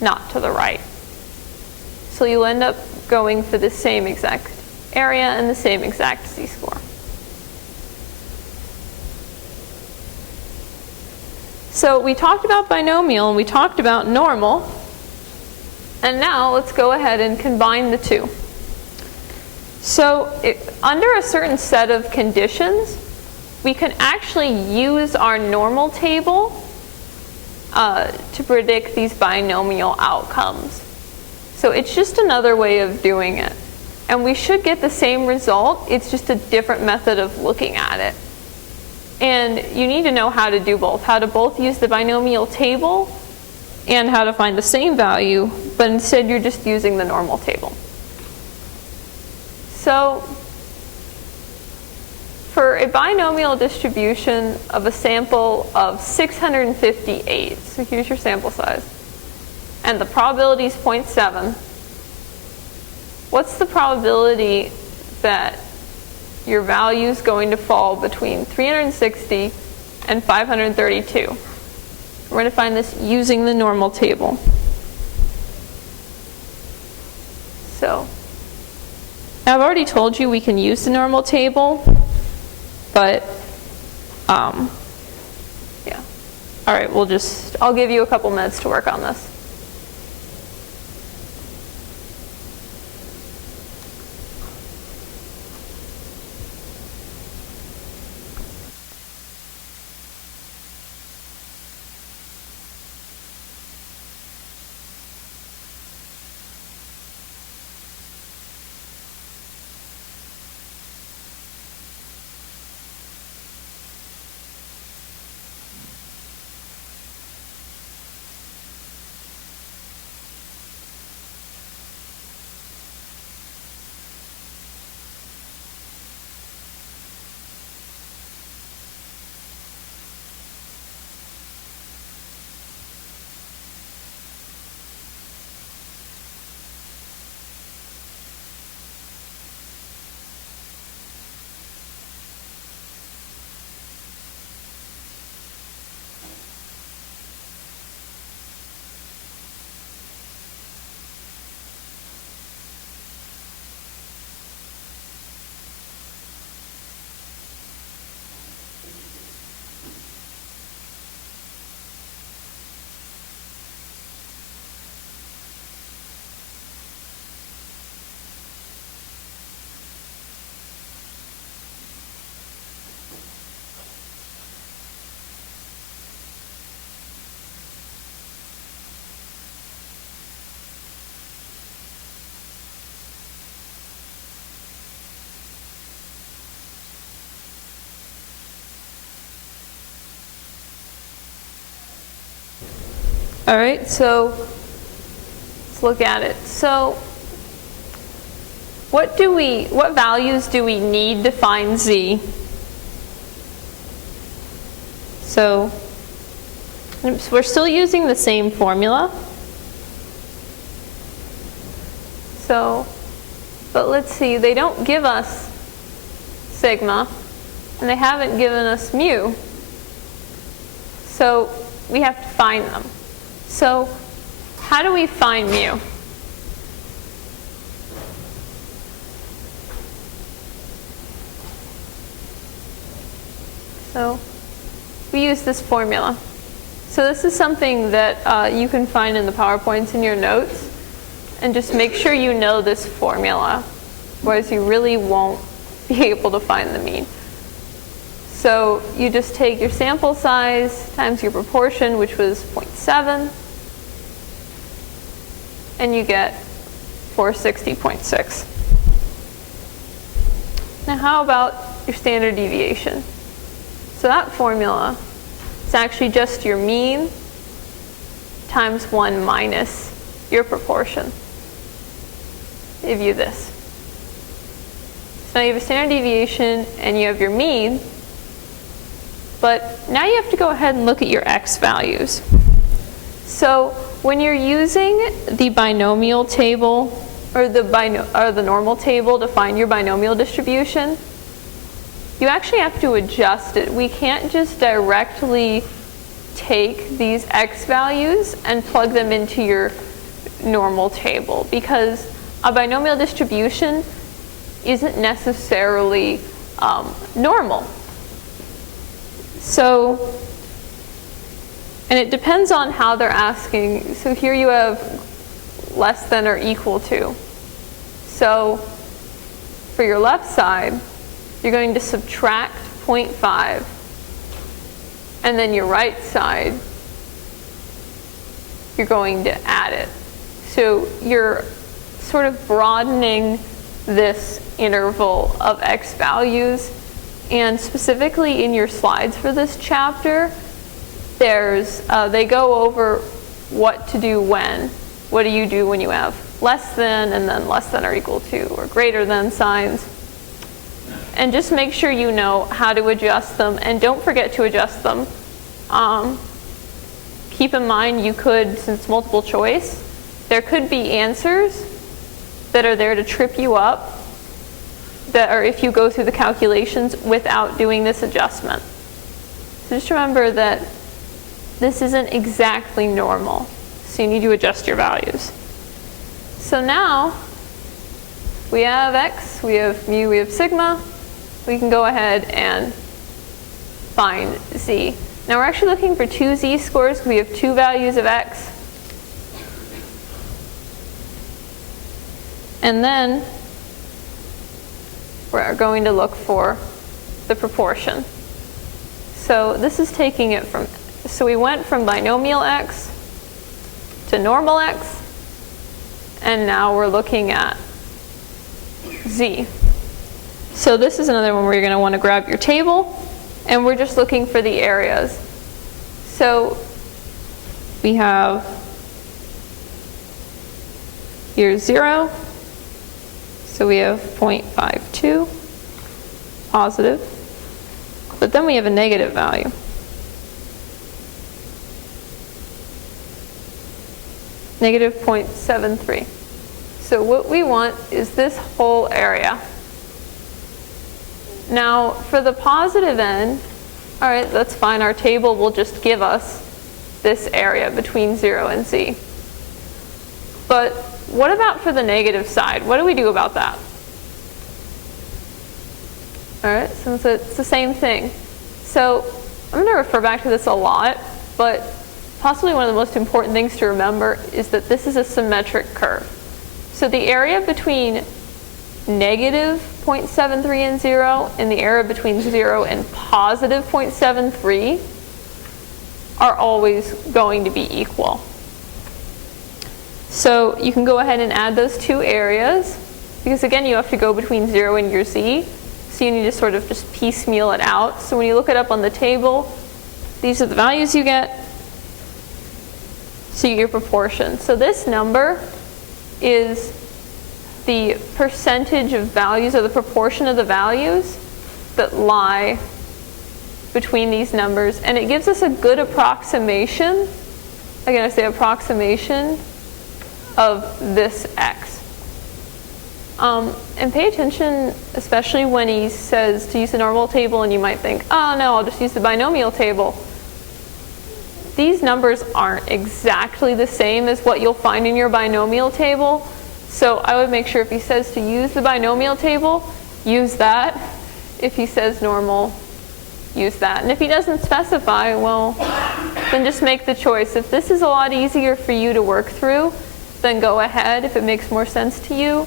not to the right. So you'll end up going for the same exact area and the same exact z-score. So we talked about binomial and we talked about normal. And now let's go ahead and combine the two. So under a certain set of conditions, we can actually use our normal table to predict these binomial outcomes. So it's just another way of doing it. And we should get the same result, it's just a different method of looking at it. And you need to know how to do both, how to both use the binomial table and how to find the same value, but instead you're just using the normal table. So for a binomial distribution of a sample of 658, so here's your sample size, and the probability is 0.7, what's the probability that your value is going to fall between 360 and 532? We're going to find this using the normal table. So I've already told you we can use the normal table, but yeah. All right, I'll give you a couple minutes to work on this. All right, so let's look at it. So what values do we need to find z? So we're still using the same formula. So, but let's see, they don't give us sigma, and they haven't given us mu. So we have to find them. So how do we find mu? So we use this formula. So this is something that you can find in the PowerPoints in your notes. And just make sure you know this formula, whereas you really won't be able to find the mean. So you just take your sample size times your proportion, which was 0.7, and you get 460.6. Now how about your standard deviation? So that formula is actually just your mean times 1 minus your proportion. They give you this. So now you have a standard deviation and you have your mean, but now you have to go ahead and look at your x values. So when you're using the binomial table or the normal table to find your binomial distribution, you actually have to adjust it. We can't just directly take these x values and plug them into your normal table, because a binomial distribution isn't necessarily normal. So, and it depends on how they're asking. So here you have less than or equal to. So for your left side, you're going to subtract 0.5. And then your right side, you're going to add it. So you're sort of broadening this interval of x values. And specifically in your slides for this chapter, they go over what to do when. What do you do when you have less than and then less than or equal to or greater than signs? And just make sure you know how to adjust them, and don't forget to adjust them. Keep in mind you could, since it's multiple choice, there could be answers that are there to trip you up, that are if you go through the calculations without doing this adjustment. So just remember that this isn't exactly normal, so you need to adjust your values. So now we have x, we have mu, we have sigma. We can go ahead and find z. Now we're actually looking for two z-scores because we have two values of x. And then we're going to look for the proportion. So this is taking it from, so we went from binomial x to normal x, and now we're looking at z. So this is another one where you're going to want to grab your table, and we're just looking for the areas. So we have here 0, so we have 0.52 positive, but then we have a negative value. Negative 0.73. So what we want is this whole area. Now, for the positive end, all right, that's fine. Our table will just give us this area between 0 and z. But what about for the negative side? What do we do about that? All right, since it's the same thing. So I'm going to refer back to this a lot, but possibly one of the most important things to remember is that this is a symmetric curve. So the area between negative 0.73 and 0 and the area between 0 and positive 0.73 are always going to be equal. So you can go ahead and add those two areas, because again you have to go between 0 and your z, so you need to sort of just piecemeal it out. So when you look it up on the table, these are the values you get, so you get your proportion. So this number is the percentage of values, or the proportion of the values that lie between these numbers, and it gives us a good approximation, again I say approximation, of this x. And pay attention, especially when he says to use the normal table, and you might think, oh no, I'll just use the binomial table. These numbers aren't exactly the same as what you'll find in your binomial table. So I would make sure if he says to use the binomial table, use that. If he says normal, use that. And if he doesn't specify, well, then just make the choice. If this is a lot easier for you to work through, then go ahead if it makes more sense to you.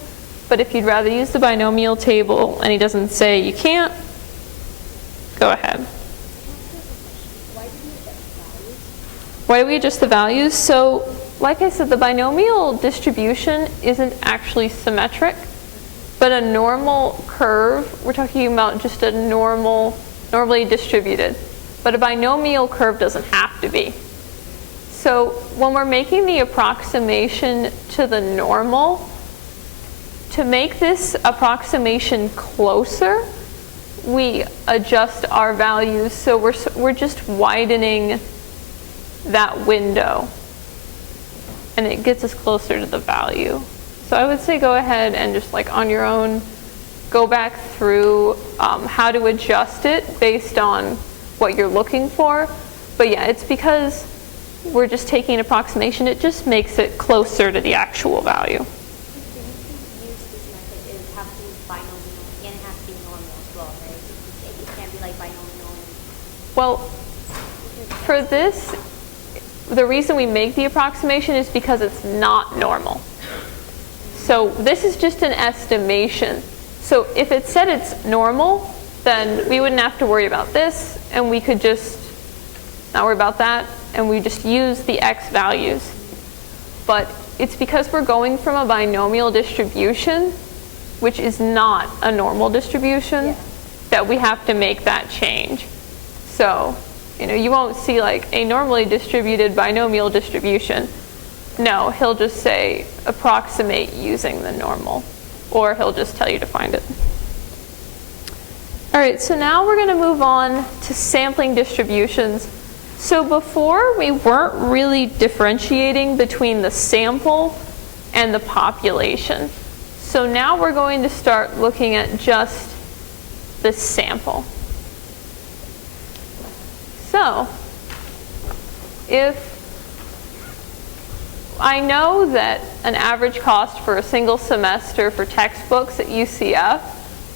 But if you'd rather use the binomial table and he doesn't say you can't, go ahead. Why do we adjust the values? So, like I said, the binomial distribution isn't actually symmetric, but a normal curve, we're talking about just a normally distributed. But a binomial curve doesn't have to be. So when we're making the approximation to the normal, to make this approximation closer, we adjust our values. So we're just widening that window, and it gets us closer to the value. So I would say go ahead and just like on your own, go back through how to adjust it based on what you're looking for. But yeah, it's because we're just taking an approximation. It just makes it closer to the actual value. The reason to use this method is have to be binomial and it has to be normal as well, right? It can't be like binomial. Well, for this, the reason we make the approximation is because it's not normal. So this is just an estimation. So if it said it's normal, then we wouldn't have to worry about this, and we could just not worry about that, and we just use the x values. But it's because we're going from a binomial distribution, which is not a normal distribution, that we have to make that change. So, you won't see like a normally distributed binomial distribution. No, he'll just say approximate using the normal, or he'll just tell you to find it. All right, so now we're going to move on to sampling distributions. So before, we weren't really differentiating between the sample and the population. So now we're going to start looking at just the sample. So if I know that an average cost for a single semester for textbooks at UCF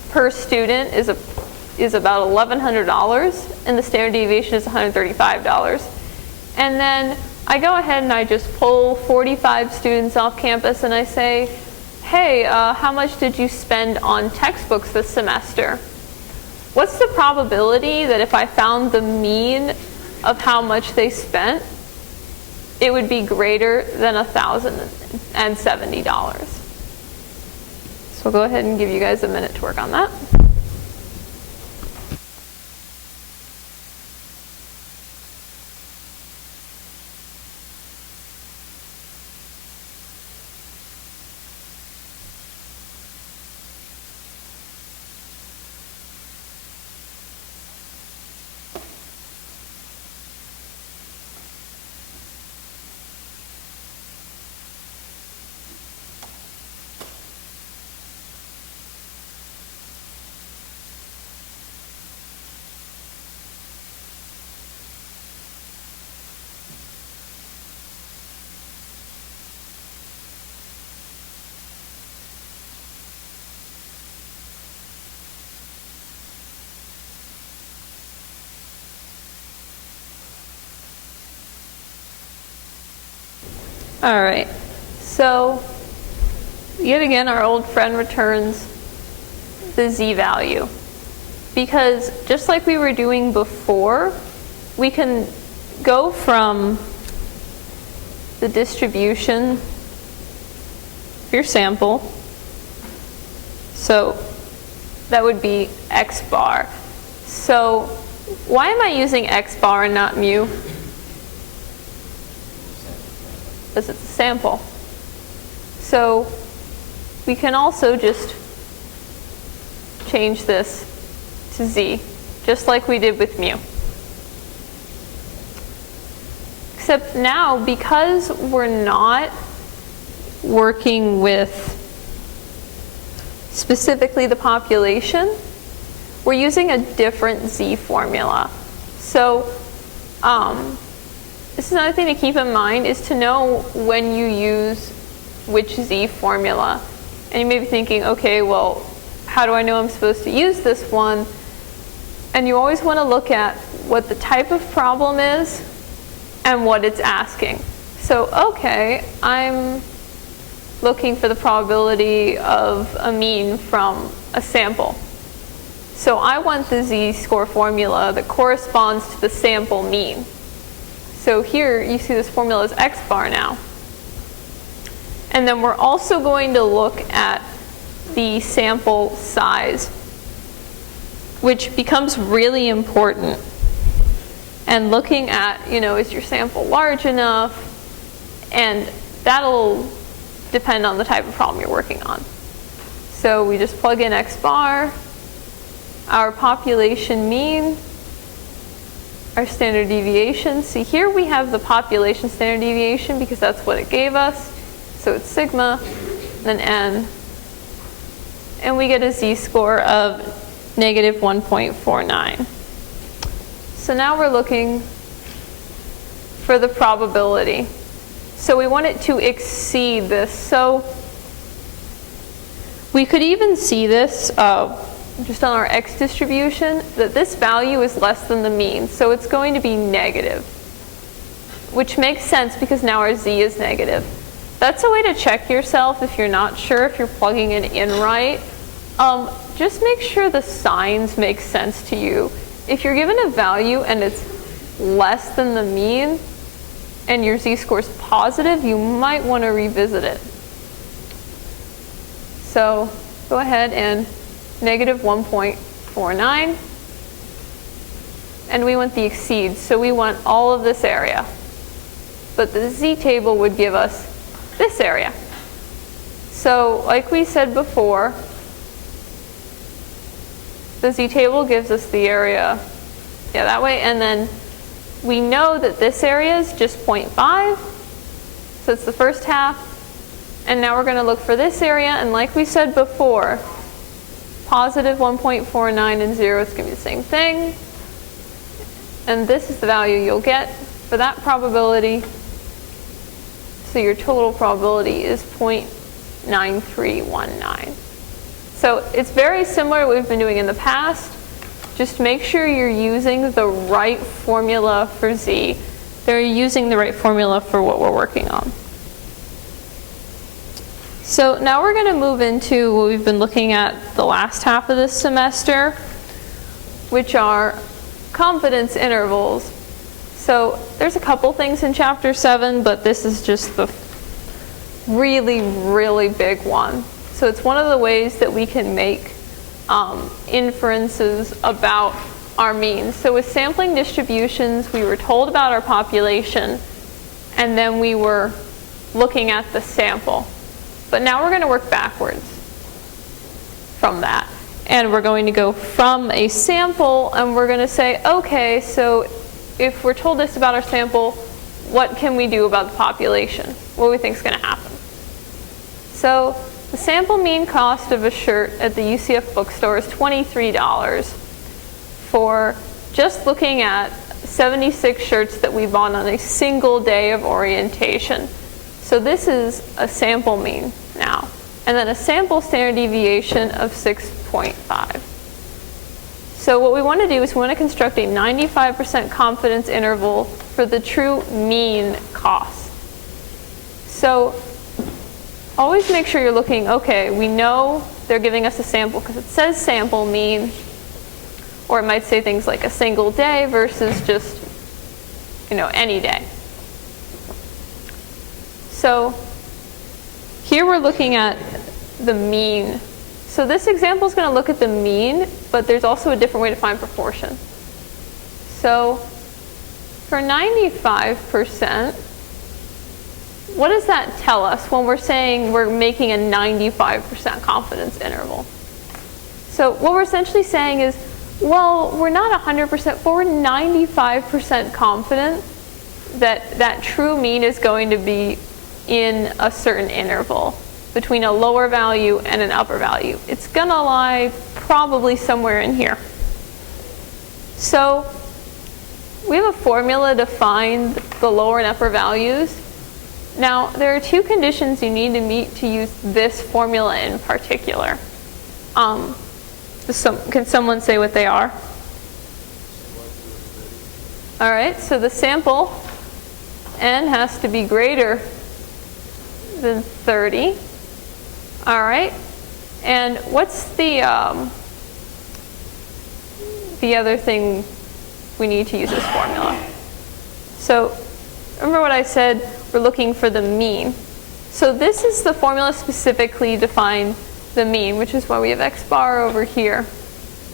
per student is about $1,100, and the standard deviation is $135. And then I go ahead and I just pull 45 students off campus and I say, hey, how much did you spend on textbooks this semester? What's the probability that if I found the mean of how much they spent, it would be greater than $1,070? So I'll go ahead and give you guys a minute to work on that. All right, so yet again, our old friend returns the z-value. Because just like we were doing before, we can go from the distribution of your sample. So that would be x bar. So why am I using x bar and not mu? Because it's a sample. So we can also just change this to z, just like we did with mu. Except now, because we're not working with specifically the population, we're using a different z formula. So this is another thing to keep in mind, is to know when you use which z formula. And you may be thinking, okay, well, how do I know I'm supposed to use this one? And you always want to look at what the type of problem is and what it's asking. So, okay, I'm looking for the probability of a mean from a sample. So I want the z-score formula that corresponds to the sample mean. So here you see this formula is x bar now. And then we're also going to look at the sample size, which becomes really important. And looking at, is your sample large enough? And that'll depend on the type of problem you're working on. So we just plug in x bar, our population mean, our standard deviation. See, here we have the population standard deviation because that's what it gave us. So it's sigma, then n. And we get a z-score of negative 1.49. So now we're looking for the probability. So we want it to exceed this. So we could even see this just on our x distribution, that this value is less than the mean. So it's going to be negative, which makes sense because now our z is negative. That's a way to check yourself if you're not sure if you're plugging it in right. Just make sure the signs make sense to you. If you're given a value and it's less than the mean and your z-score is positive, you might want to revisit it. So go ahead and negative 1.49. And we want the exceed, so we want all of this area. But the z-table would give us this area. So like we said before, the z-table gives us the area, that way, and then we know that this area is just 0.5, so it's the first half, and now we're going to look for this area, and like we said before, positive 1.49 and 0 is going to be the same thing, and this is the value you'll get for that probability, so your total probability is 0.9319. So it's very similar to what we've been doing in the past. Just make sure you're using the right formula for z. They're using the right formula for what we're working on. So now we're going to move into what we've been looking at the last half of this semester, which are confidence intervals. So there's a couple things in chapter 7, but this is just the really, really big one. So it's one of the ways that we can make inferences about our means. So with sampling distributions, we were told about our population, and then we were looking at the sample. But now we're going to work backwards from that. And we're going to go from a sample, and we're going to say, okay, so if we're told this about our sample, what can we do about the population? What do we think is going to happen? So the sample mean cost of a shirt at the UCF bookstore is $23 for just looking at 76 shirts that we bought on a single day of orientation. So this is a sample mean now. And then a sample standard deviation of 6.5. So what we want to do is we want to construct a 95% confidence interval for the true mean cost. So always make sure you're looking, okay, we know they're giving us a sample because it says sample mean, or it might say things like a single day versus just, any day. So here we're looking at the mean. So this example is going to look at the mean, but there's also a different way to find proportion. So for 95%, what does that tell us when we're saying we're making a 95% confidence interval? So what we're essentially saying is, well, we're not 100%, but we're 95% confident that that true mean is going to be in a certain interval between a lower value and an upper value. It's going to lie probably somewhere in here. So we have a formula to find the lower and upper values. Now, there are two conditions you need to meet to use this formula in particular. Can someone say what they are? All right, so the sample n has to be greater than 30. All right, and what's the other thing we need to use this formula? So remember what I said, we're looking for the mean. So this is the formula specifically to find the mean, which is why we have x bar over here.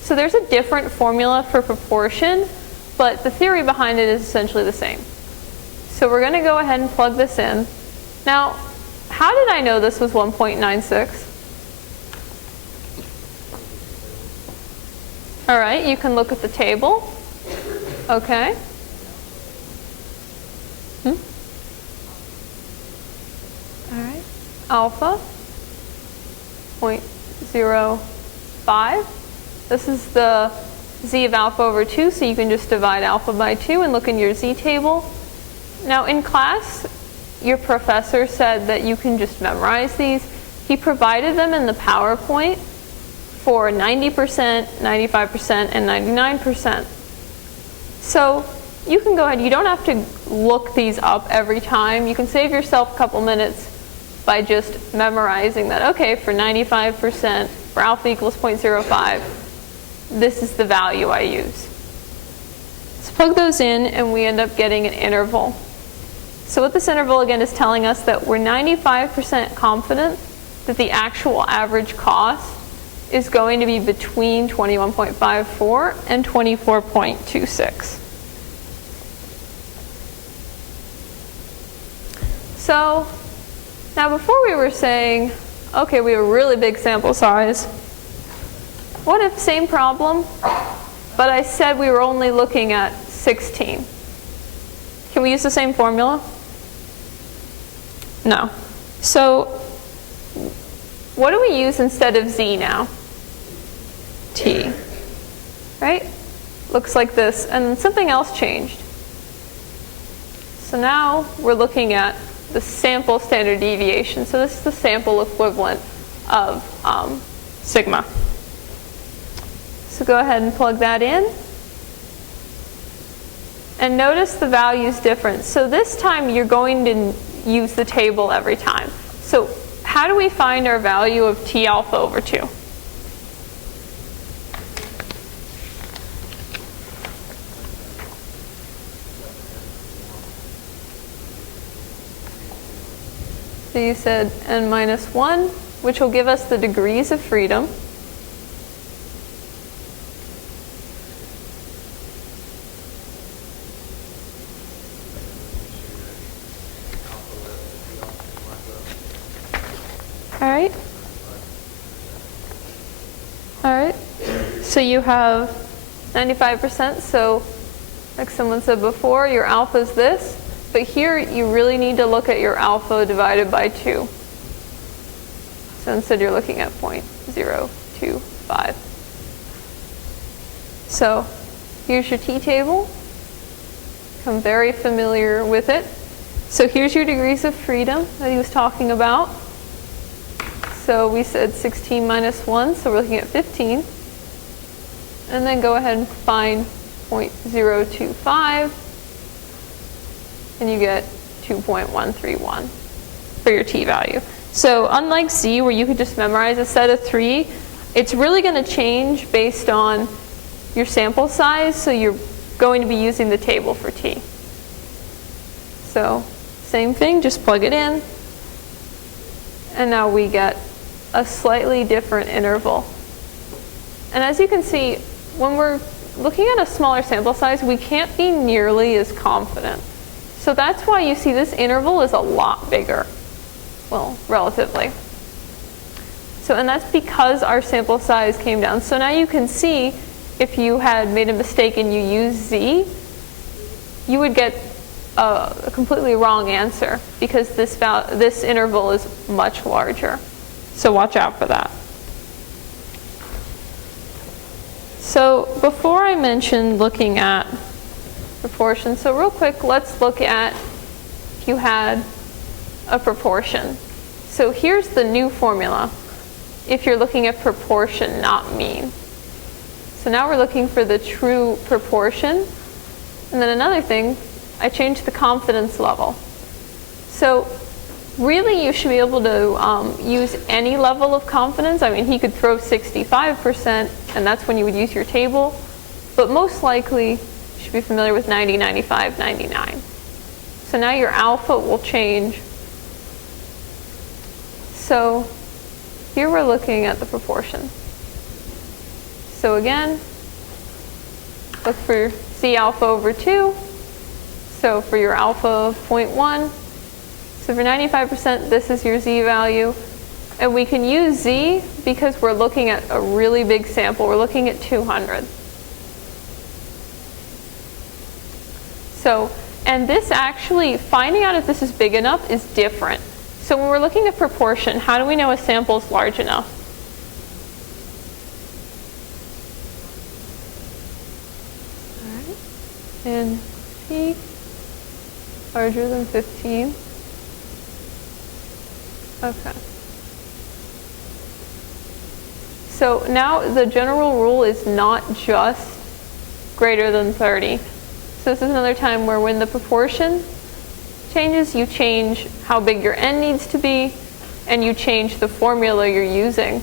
So there's a different formula for proportion, but the theory behind it is essentially the same. So we're going to go ahead and plug this in. Now, how did I know this was 1.96? All right, you can look at the table. Okay. All right, alpha, 0.05. This is the z of alpha over 2, so you can just divide alpha by 2 and look in your z table. Now in class, your professor said that you can just memorize these. He provided them in the PowerPoint for 90%, 95%, and 99%. So you can go ahead, you don't have to look these up every time. You can save yourself a couple minutes by just memorizing that, okay, for 95%, for alpha equals 0.05, this is the value I use. So plug those in and we end up getting an interval. So what this interval again is telling us that we're 95% confident that the actual average cost is going to be between 21.54 and 24.26. So now before we were saying, okay, we have a really big sample size. What if same problem, but I said we were only looking at 16? Can we use the same formula? No. So what do we use instead of z now? T. Right? Looks like this. And something else changed. So now we're looking at the sample standard deviation. So this is the sample equivalent of sigma. So go ahead and plug that in. And notice the value is different. So this time you're going to use the table every time. So how do we find our value of T alpha over 2? So you said n minus 1, which will give us the degrees of freedom. All right. So you have 95%. So like someone said before, your alpha is this. But here, you really need to look at your alpha divided by 2. So instead, you're looking at 0.025. So here's your T table. I'm very familiar with it. So here's your degrees of freedom that he was talking about. So we said 16 minus 1, so we're looking at 15. And then go ahead and find 0.025. And you get 2.131 for your T value. So unlike Z, where you could just memorize a set of 3, it's really going to change based on your sample size, so you're going to be using the table for T. So same thing, just plug it in. And now we get a slightly different interval. And as you can see, when we're looking at a smaller sample size, we can't be nearly as confident. So that's why you see this interval is a lot bigger, well, relatively. So, and that's because our sample size came down. So now you can see if you had made a mistake and you used Z, you would get a completely wrong answer because this interval is much larger. So watch out for that. So before I mentioned looking at proportion. So real quick, let's look at if you had a proportion. So here's the new formula if you're looking at proportion, not mean. So now we're looking for the true proportion. And then another thing, I changed the confidence level. So really you should be able to use any level of confidence. I mean, he could throw 65%, and that's when you would use your table. But most likely, be familiar with 90, 95, 99. So now your alpha will change. So here we're looking at the proportion. So again, look for Z alpha over 2. So for your alpha of 0.1. So for 95%, this is your Z value. And we can use Z because we're looking at a really big sample. We're looking at 200. So, and this actually, finding out if this is big enough is different. So when we're looking at proportion, how do we know a sample is large enough? All right. And P. Larger than 15. Okay. So now the general rule is not just greater than 30. So this is another time where when the proportion changes, you change how big your n needs to be, and you change the formula you're using,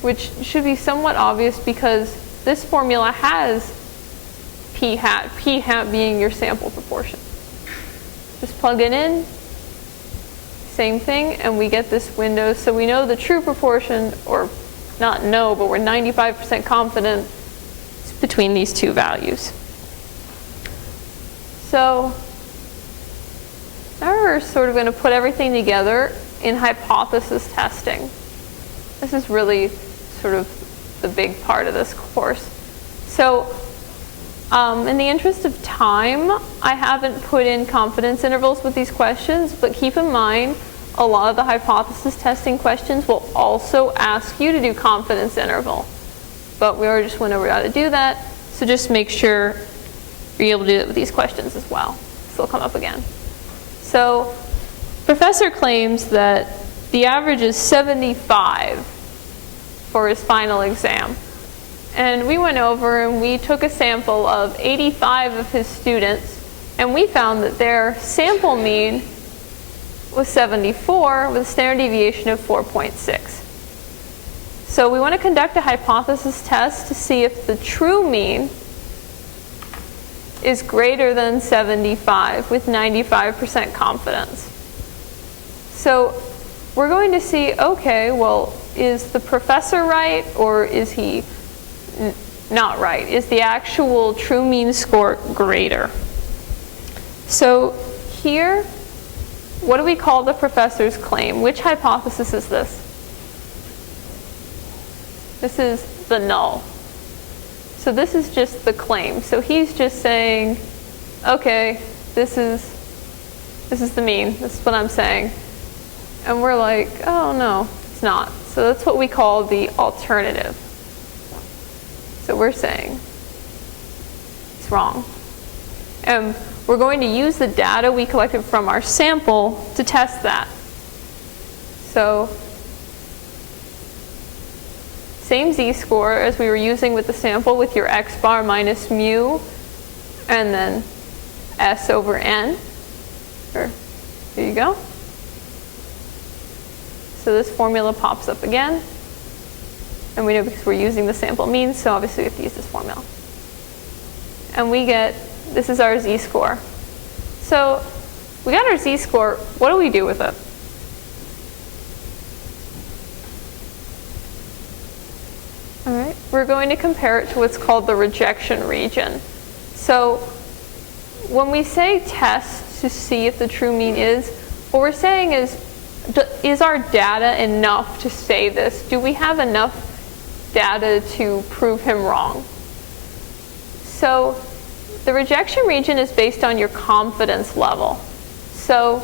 which should be somewhat obvious because this formula has p hat being your sample proportion. Just plug it in, same thing, and we get this window. So we know the true proportion, or not know, but we're 95% confident it's between these two values. So now we're sort of going to put everything together in hypothesis testing. This is really sort of the big part of this course. So in the interest of time, I haven't put in confidence intervals with these questions, but keep in mind a lot of the hypothesis testing questions will also ask you to do confidence interval. But we already just went over how to do that, so just make sure you're able to do it with these questions as well. So they'll come up again. So professor claims that the average is 75 for his final exam. And we went over and we took a sample of 85 of his students, and we found that their sample mean was 74 with a standard deviation of 4.6. So we want to conduct a hypothesis test to see if the true mean is greater than 75 with 95% confidence. So we're going to see, okay, well, is the professor right or is he not right? Is the actual true mean score greater? So here, what do we call the professor's claim? Which hypothesis is this? This is the null. So this is just the claim. So he's just saying, okay, this is the mean. This is what I'm saying. And we're like, oh no, it's not. So that's what we call the alternative. So we're saying it's wrong. And we're going to use the data we collected from our sample to test that. So same z-score as we were using with the sample with your x bar minus mu and then s over n. Here you go. So this formula pops up again. And we know because we're using the sample mean, so obviously we have to use this formula. And we get, this is our z-score. So we got our z-score. What do we do with it? All right, we're going to compare it to what's called the rejection region. So when we say test to see if the true mean is, what we're saying is our data enough to say this? Do we have enough data to prove him wrong? So the rejection region is based on your confidence level. So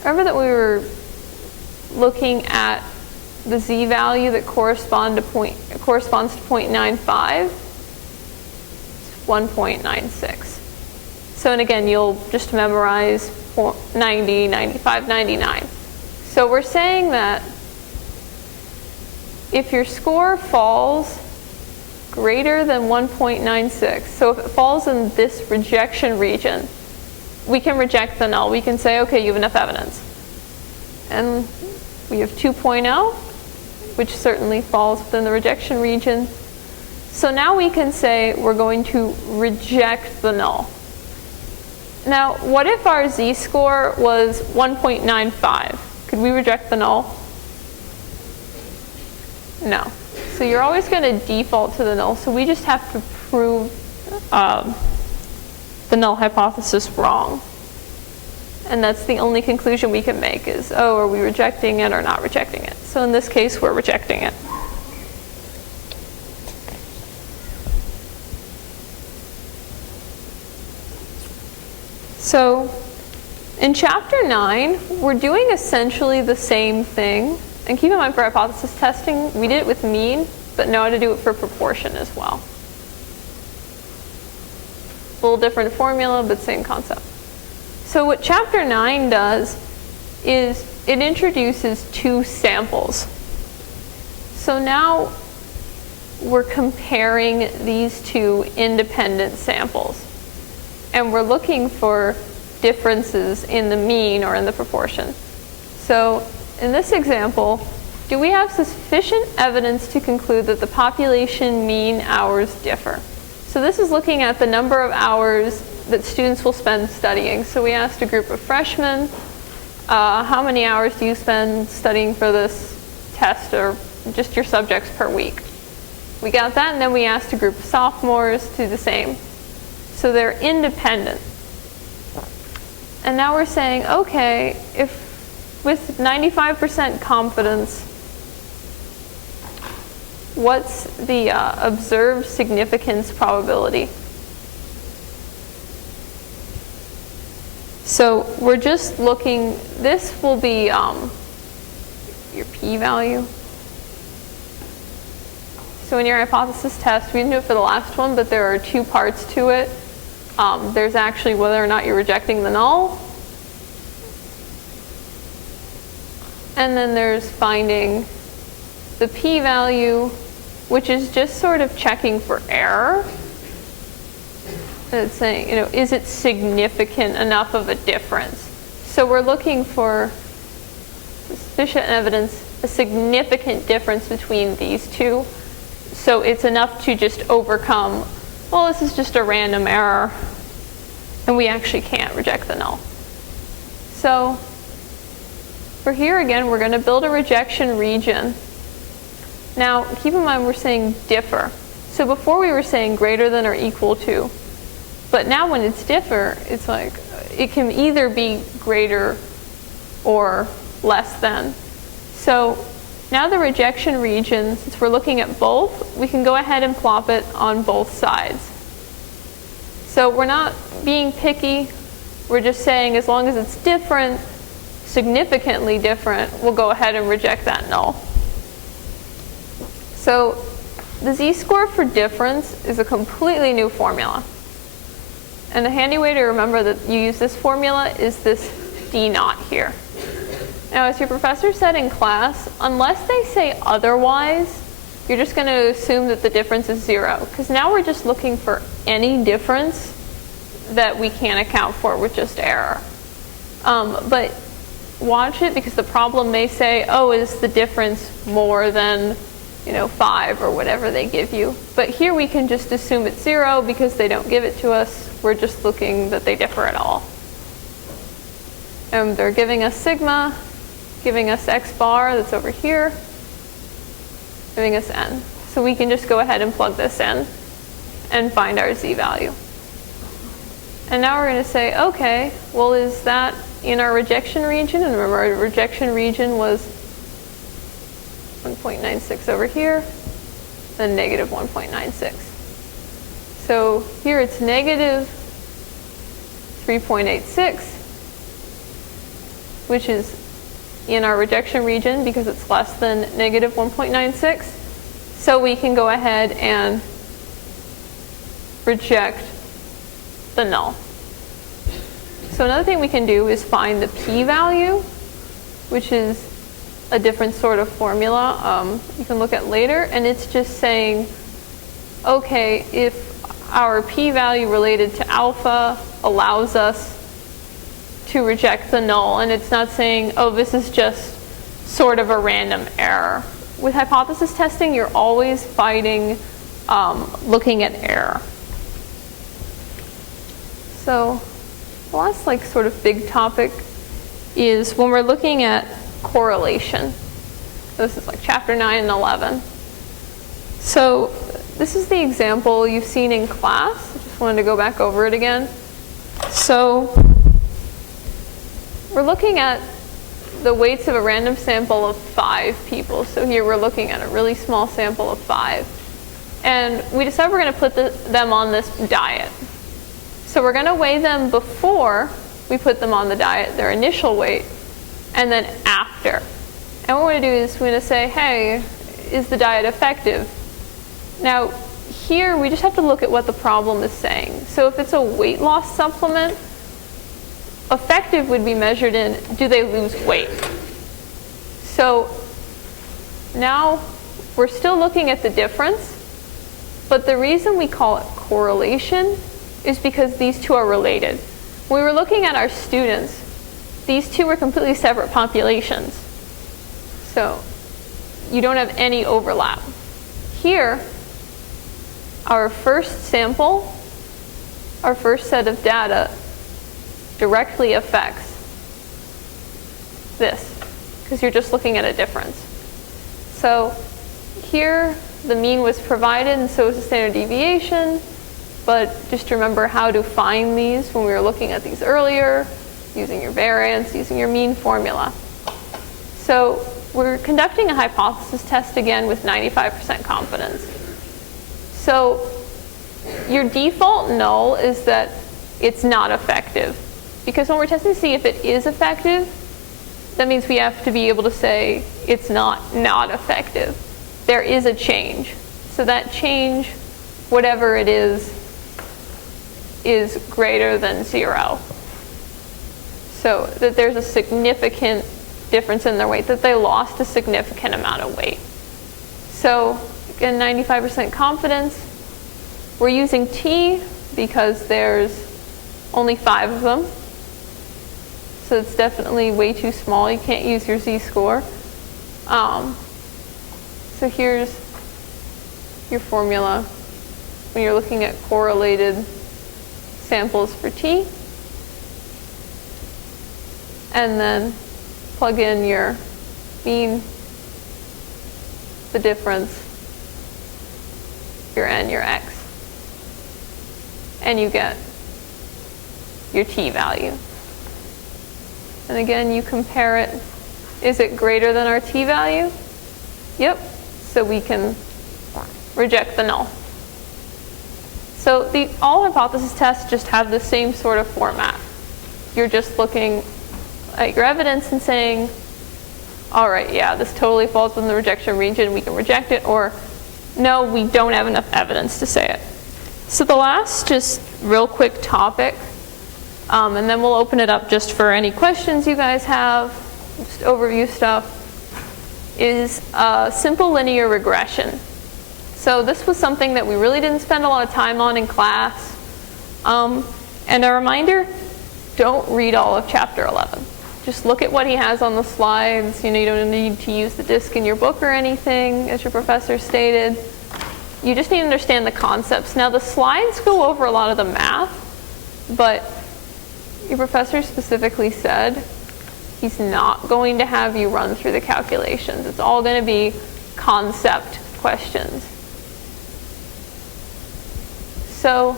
remember that we were looking at the z-value that corresponds to 0.95? It's 1.96. So, and again, you'll just memorize 90, 95, 99. So we're saying that if your score falls greater than 1.96, so if it falls in this rejection region, we can reject the null. We can say, okay, you have enough evidence. And we have 2.0, which certainly falls within the rejection region. So now we can say we're going to reject the null. Now, what if our z-score was 1.95? Could we reject the null? No. So you're always going to default to the null. So we just have to prove the null hypothesis wrong. And that's the only conclusion we can make is, oh, are we rejecting it or not rejecting it? So in this case, we're rejecting it. So in chapter 9, we're doing essentially the same thing. And keep in mind for hypothesis testing, we did it with mean, but know how to do it for proportion as well. little different formula, but same concept. So what chapter 9 does is it introduces two samples. So now we're comparing these two independent samples. And we're looking for differences in the mean or in the proportion. So in this example, do we have sufficient evidence to conclude that the population mean hours differ? So this is looking at the number of hours that students will spend studying. So we asked a group of freshmen, how many hours do you spend studying for this test or just your subjects per week? We got that, and then we asked a group of sophomores to do the same. So they're independent. And now we're saying, okay, if with 95% confidence, what's the observed significance probability? So we're just looking, this will be your p-value. So in your hypothesis test, we didn't do it for the last one, but there are two parts to it. There's actually whether or not you're rejecting the null. And then there's finding the p-value, which is just sort of checking for error. And it's saying, is it significant enough of a difference? So we're looking for sufficient evidence, a significant difference between these two. So it's enough to just overcome, well, this is just a random error, and we actually can't reject the null. So for here again, we're going to build a rejection region. Now, keep in mind we're saying differ. So before we were saying greater than or equal to. But now when it's differ, it's like it can either be greater or less than. So now the rejection region, since we're looking at both, we can go ahead and plop it on both sides. So we're not being picky. We're just saying as long as it's different, significantly different, we'll go ahead and reject that null. So the z-score for difference is a completely new formula. And the handy way to remember that you use this formula is this d naught here. Now, as your professor said in class, unless they say otherwise, you're just going to assume that the difference is 0. Because now we're just looking for any difference that we can't account for with just error. But watch it, because the problem may say, oh, is the difference more than 5 or whatever they give you. But here we can just assume it's 0 because they don't give it to us. We're just looking that they differ at all. They're giving us sigma, giving us x bar that's over here, giving us n. So we can just go ahead and plug this in and find our z value. And now we're going to say, okay, well, is that in our rejection region? And remember, our rejection region was 1.96 over here, then negative 1.96. So here it's negative 3.86, which is in our rejection region because it's less than negative 1.96. So we can go ahead and reject the null. So another thing we can do is find the p-value, which is a different sort of formula you can look at later. And it's just saying, okay, if our p-value related to alpha allows us to reject the null, and it's not saying, oh, this is just sort of a random error. With hypothesis testing, you're always fighting looking at error. So the last sort of big topic is when we're looking at correlation. This is chapter 9 and 11. So this is the example you've seen in class. I just wanted to go back over it again. So we're looking at the weights of a random sample of 5 people. So here we're looking at a really small sample of 5. And we decided we're going to put them on this diet. So we're going to weigh them before we put them on the diet, their initial weight, and then after. And what we're going to do is we're going to say, hey, is the diet effective? Now, here we just have to look at what the problem is saying. So if it's a weight loss supplement, effective would be measured in, do they lose weight? So now we're still looking at the difference, but the reason we call it correlation is because these two are related. When we were looking at our students, these two were completely separate populations. So you don't have any overlap. Here, our first sample, our first set of data directly affects this, because you're just looking at a difference. So here, the mean was provided, and so is the standard deviation. But just remember how to find these when we were looking at these earlier, using your variance, using your mean formula. So we're conducting a hypothesis test again with 95% confidence. So your default null is that it's not effective. Because when we're testing to see if it is effective, that means we have to be able to say it's not effective. There is a change. So that change, whatever it is greater than 0. So that there's a significant difference in their weight, that they lost a significant amount of weight. So again, 95% confidence. We're using t because there's only 5 of them. So it's definitely way too small. You can't use your z-score. So here's your formula when you're looking at correlated samples for t. And then plug in your mean, the difference, your n, your x. And you get your t value. And again, you compare it. Is it greater than our t value? Yep. So we can reject the null. So all hypothesis tests just have the same sort of format. You're just looking at your evidence and saying, all right, yeah, this totally falls within the rejection region. We can reject it. Or, no, we don't have enough evidence to say it. So the last just real quick topic, and then we'll open it up just for any questions you guys have, just overview stuff, is simple linear regression. So this was something that we really didn't spend a lot of time on in class. And a reminder, don't read all of chapter 11. Just look at what he has on the slides. You don't need to use the disk in your book or anything, as your professor stated. You just need to understand the concepts. Now, the slides go over a lot of the math, but your professor specifically said he's not going to have you run through the calculations. It's all going to be concept questions. So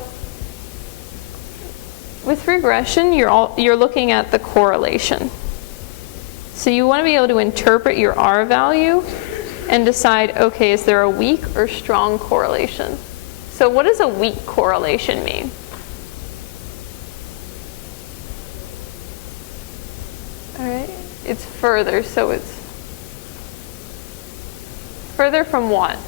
with regression, you're looking at the correlation. So you want to be able to interpret your R value and decide, okay, is there a weak or strong correlation? So what does a weak correlation mean? All right, it's further, so it's further from what?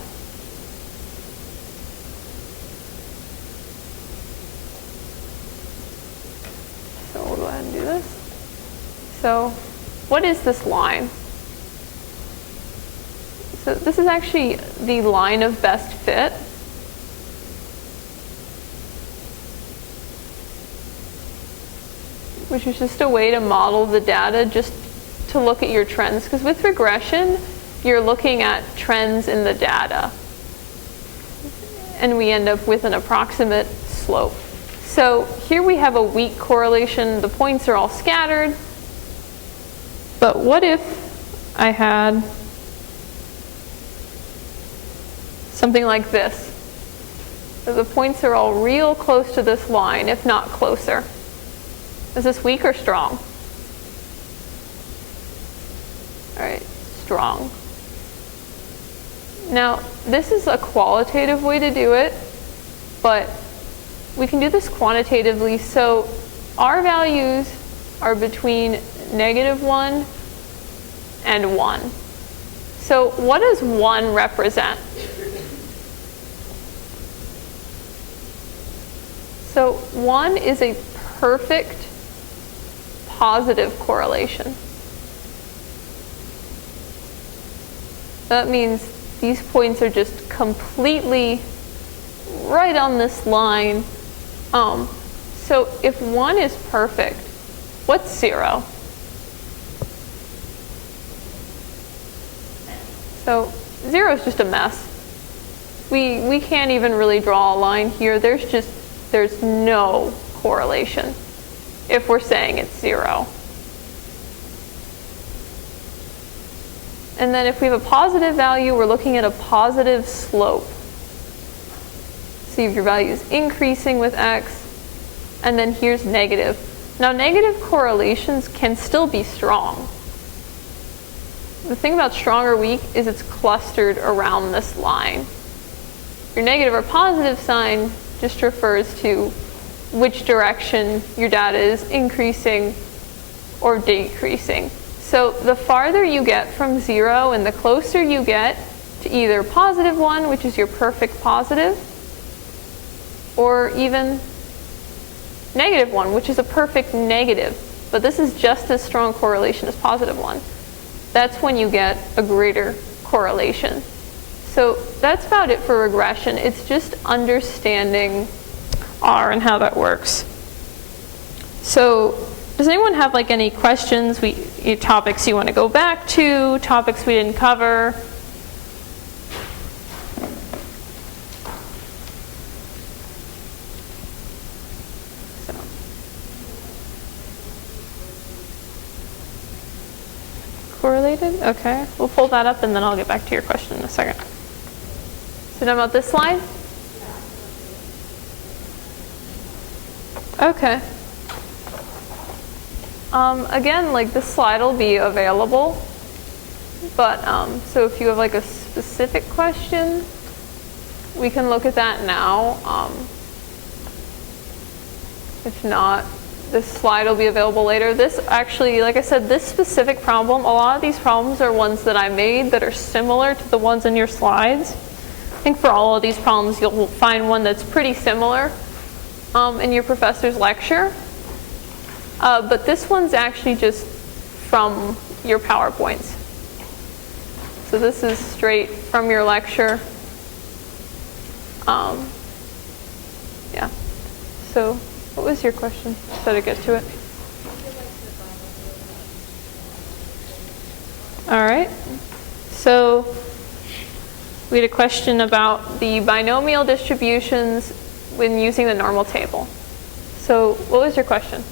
So we'll go ahead and do this. So what is this line? So this is actually the line of best fit. Which is just a way to model the data, just to look at your trends. Because with regression, you're looking at trends in the data. And we end up with an approximate slope. So here we have a weak correlation. The points are all scattered. But what if I had something like this? So the points are all real close to this line, if not closer. Is this weak or strong? All right, strong. Now, this is a qualitative way to do it, but we can do this quantitatively. So our values are between -1 and 1. So what does 1 represent? So 1 is a perfect positive correlation. That means these points are just completely right on this line. So if 1 is perfect, what's 0? So 0 is just a mess. We can't even really draw a line here. There's no correlation if we're saying it's 0. And then if we have a positive value, we're looking at a positive slope. See if your value is increasing with x, and then here's negative. Now negative correlations can still be strong. The thing about strong or weak is it's clustered around this line. Your negative or positive sign just refers to which direction your data is increasing or decreasing. So the farther you get from 0 and the closer you get to either positive 1, which is your perfect positive, or even negative 1, which is a perfect negative. But this is just as strong correlation as positive 1. That's when you get a greater correlation. So that's about it for regression. It's just understanding R and how that works. So does anyone have like any questions, topics you want to go back to, topics we didn't cover? So. Correlated? Okay. We'll pull that up and then I'll get back to your question in a second. So now about this slide? Okay. Again, like this slide will be available, but so if you have like a specific question, we can look at that now. If not, this slide will be available later. This actually, like I said, this specific problem, a lot of these problems are ones that I made that are similar to the ones in your slides. I think for all of these problems, you'll find one that's pretty similar in your professor's lecture. But this one's actually just from your PowerPoints. So this is straight from your lecture. Yeah. So what was your question? So to get to it. All right. So we had a question about the binomial distributions when using the normal table. So what was your question?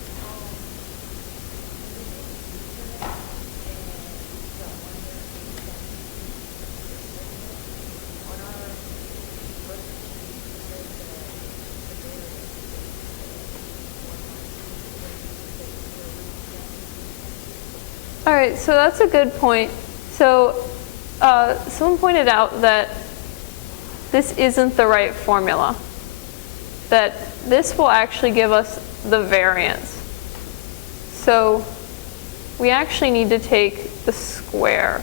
All right, so that's a good point. So someone pointed out that this isn't the right formula, that this will actually give us the variance. So we actually need to take the square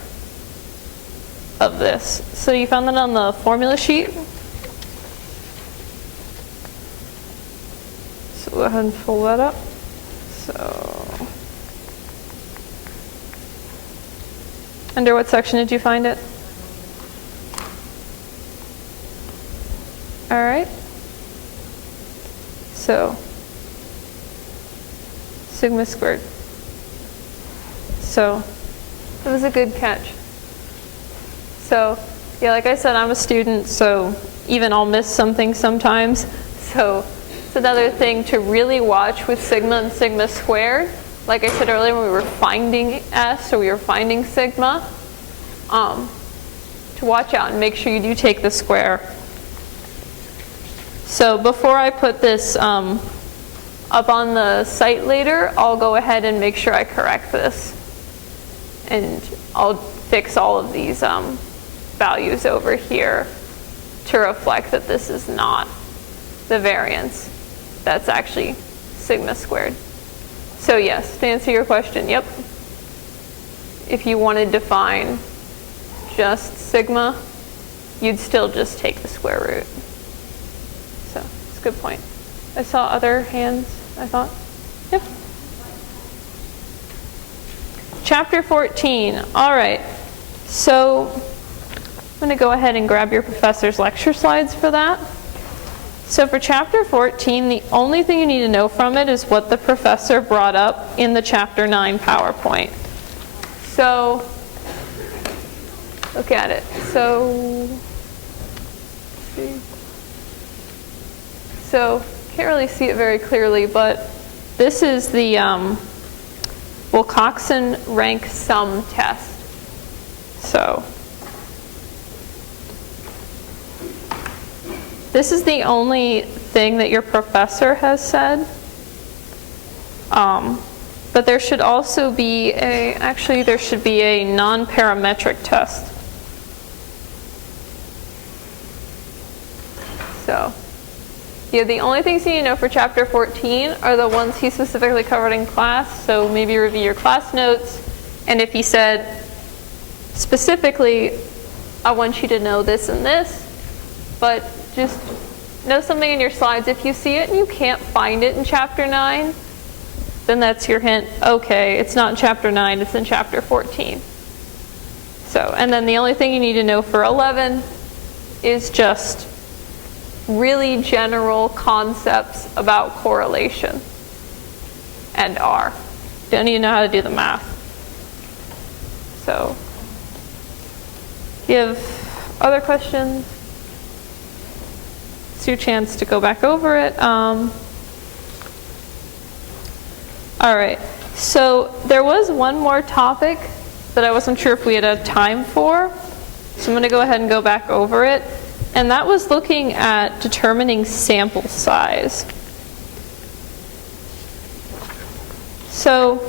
of this. So you found that on the formula sheet? So go ahead and pull that up. So under what section did you find it? All right. So sigma squared. So it was a good catch. So yeah, like I said, I'm a student, so even I'll miss something sometimes. So it's another thing to really watch with sigma and sigma squared. Like I said earlier, when we were finding S or we were finding sigma, to watch out and make sure you do take the square. So before I put this up on the site later, I'll go ahead and make sure I correct this. And I'll fix all of these values over here to reflect that this is not the variance. That's actually sigma squared. So yes, to answer your question, yep. If you wanted to find just sigma, you'd still just take the square root. So it's a good point. I saw other hands, I thought. Yep. Chapter 14. All right. So I'm going to go ahead and grab your professor's lecture slides for that. So for chapter 14, the only thing you need to know from it is what the professor brought up in the chapter 9 PowerPoint. So look at it. So can't really see it very clearly, but this is the Wilcoxon rank sum test. So this is the only thing that your professor has said. But there should also be there should be a non-parametric test. So, yeah, the only things you need to know for chapter 14 are the ones he specifically covered in class. So maybe review your class notes. And if he said specifically, I want you to know this and this, but just know something in your slides. If you see it and you can't find it in chapter 9, then that's your hint. Okay, it's not in chapter 9, it's in chapter 14. So, and then the only thing you need to know for 11 is just really general concepts about correlation and R. Don't even know how to do the math. So, if you have other questions, it's your chance to go back over it. All right, so there was one more topic that I wasn't sure if we had time for, so I'm going to go ahead and go back over it. And that was looking at determining sample size. So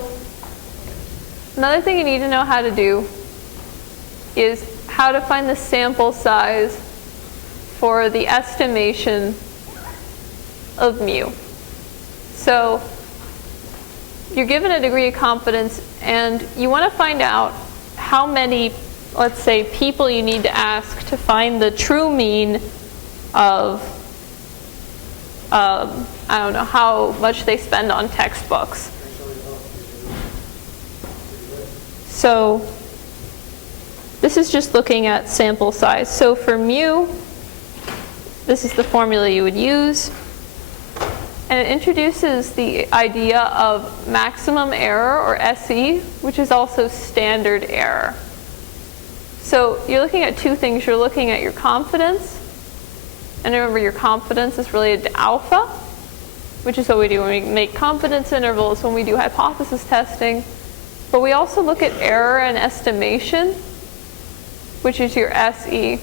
another thing you need to know how to do is how to find the sample size for the estimation of mu. So you're given a degree of confidence and you want to find out how many, let's say, people you need to ask to find the true mean of, I don't know, how much they spend on textbooks. So this is just looking at sample size. So for mu, this is the formula you would use. And it introduces the idea of maximum error, or SE, which is also standard error. So you're looking at two things. You're looking at your confidence. And remember, your confidence is related to alpha, which is what we do when we make confidence intervals, when we do hypothesis testing. But we also look at error and estimation, which is your SE.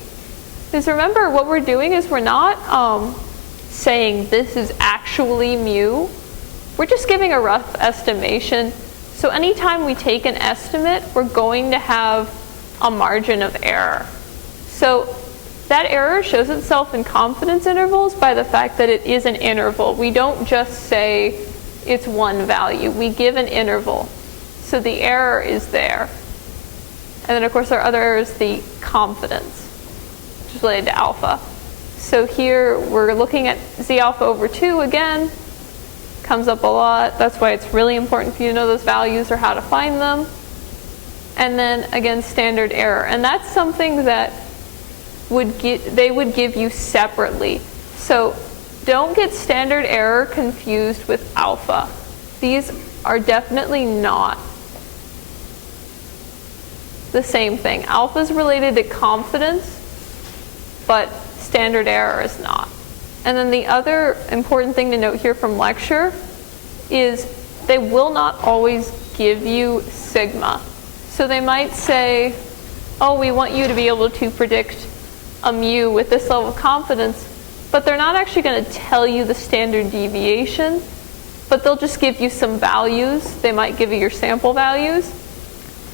Because remember, what we're doing is we're not saying this is actually mu. We're just giving a rough estimation. So anytime we take an estimate, we're going to have a margin of error. So that error shows itself in confidence intervals by the fact that it is an interval. We don't just say it's one value. We give an interval. So the error is there. And then, of course, our other error is the confidence, which is related to alpha. So here we're looking at Z alpha over 2 again. Comes up a lot. That's why it's really important for you to know those values or how to find them. And then, again, standard error. And that's something that they would give you separately. So don't get standard error confused with alpha. These are definitely not the same thing. Alpha is related to confidence, but standard error is not. And then the other important thing to note here from lecture is they will not always give you sigma. So they might say, oh, we want you to be able to predict a mu with this level of confidence, but they're not actually going to tell you the standard deviation, but they'll just give you some values. They might give you your sample values.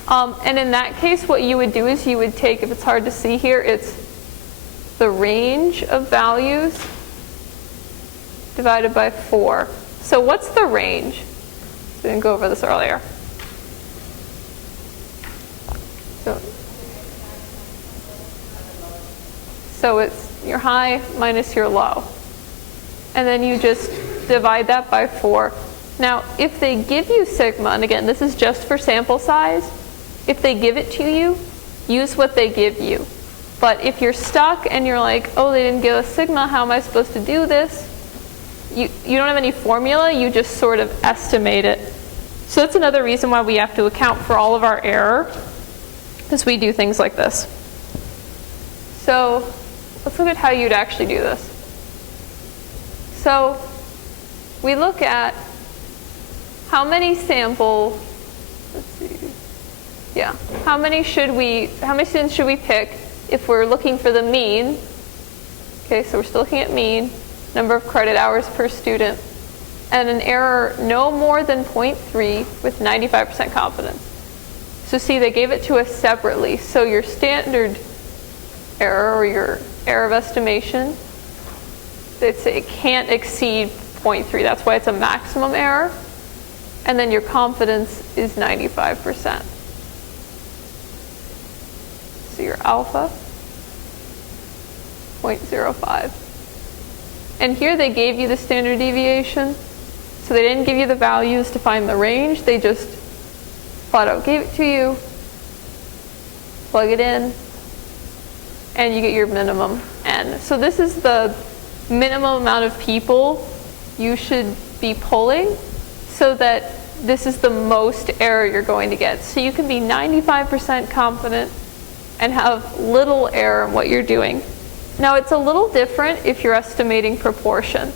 And in that case, what you would do is you would take, if it's hard to see here, it's the range of values divided by 4. So what's the range? We didn't go over this earlier. So it's your high minus your low. And then you just divide that by 4. Now, if they give you sigma, and again, this is just for sample size, if they give it to you, use what they give you. But if you're stuck and you're like, oh, they didn't give us sigma, how am I supposed to do this? You don't have any formula, you just sort of estimate it. So that's another reason why we have to account for all of our error, because we do things like this. So let's look at how you'd actually do this. So we look at how many sample, let's see, yeah, how many students should we pick if we're looking for the mean? Okay, so we're still looking at mean, number of credit hours per student, and an error no more than 0.3 with 95% confidence. So see, they gave it to us separately. So your standard error, or your error of estimation, they'd say it can't exceed 0.3. That's why it's a maximum error. And then your confidence is 95%. So your alpha, 0.05. And here they gave you the standard deviation. So they didn't give you the values to find the range. They just flat out gave it to you, plug it in, and you get your minimum n. So this is the minimum amount of people you should be pulling so that this is the most error you're going to get. So you can be 95% confident and have little error in what you're doing. Now it's a little different if you're estimating proportion.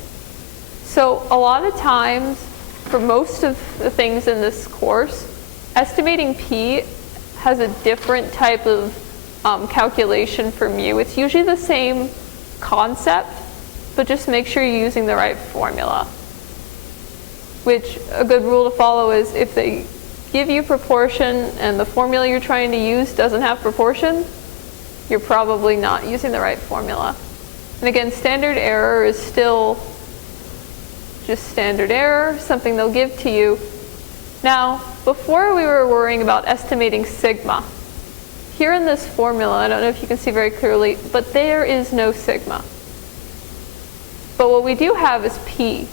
So a lot of times, for most of the things in this course, estimating p has a different type of calculation for mu. It's usually the same concept, but just make sure you're using the right formula. Which a good rule to follow is if they give you proportion and the formula you're trying to use doesn't have proportion, you're probably not using the right formula. And again, standard error is still just standard error, something they'll give to you. Now, before we were worrying about estimating sigma. Here in this formula, I don't know if you can see very clearly, but there is no sigma. But what we do have is p.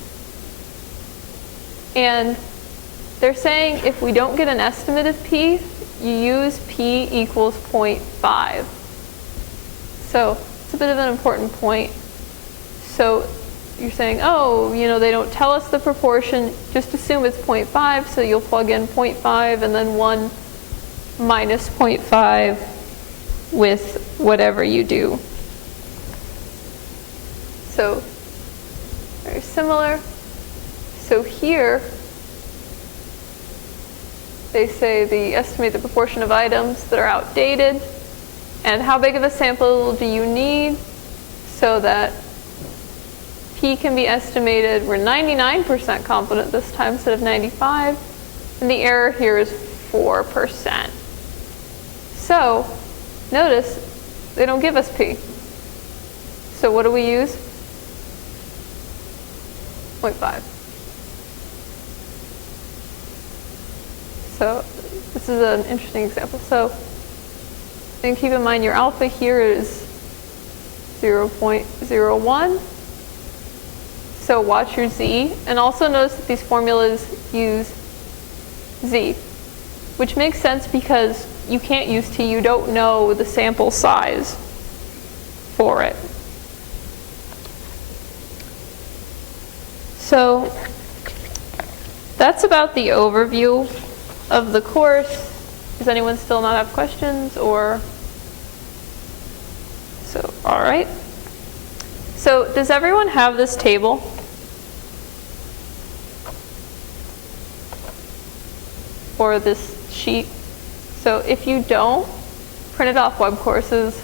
And they're saying if we don't get an estimate of p, you use p equals 0.5. So it's a bit of an important point. So you're saying, oh, they don't tell us the proportion, just assume it's 0.5, so you'll plug in 0.5 and then 1 minus 0.5 with whatever you do. So very similar. So here, they say they estimate the proportion of items that are outdated, and how big of a sample do you need so that p can be estimated. We're 99% confident this time instead of 95, and the error here is 4%. So notice they don't give us p. So what do we use? 0.5. So this is an interesting example. So and keep in mind your alpha here is 0.01. So watch your z. And also notice that these formulas use z, which makes sense because you can't use t. You don't know the sample size for it. So that's about the overview of the course. Does anyone still not have questions? Or so, all right. So does everyone have this table? Or this sheet? So if you don't, print it off Web Courses.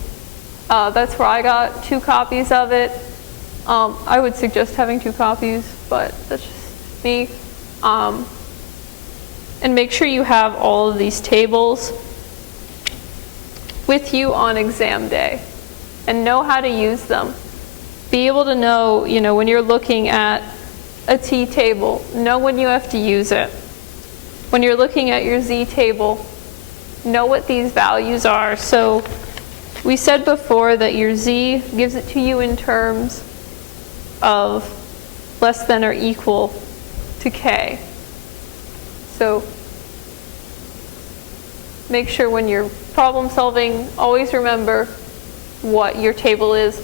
That's where I got 2 copies of it. I would suggest having 2 copies, but that's just me. And make sure you have all of these tables with you on exam day and know how to use them. Be able to know, when you're looking at a t table, know when you have to use it. When you're looking at your z table, know what these values are. So we said before that your z gives it to you in terms of less than or equal to k. So make sure when you're problem solving, always remember what your table is.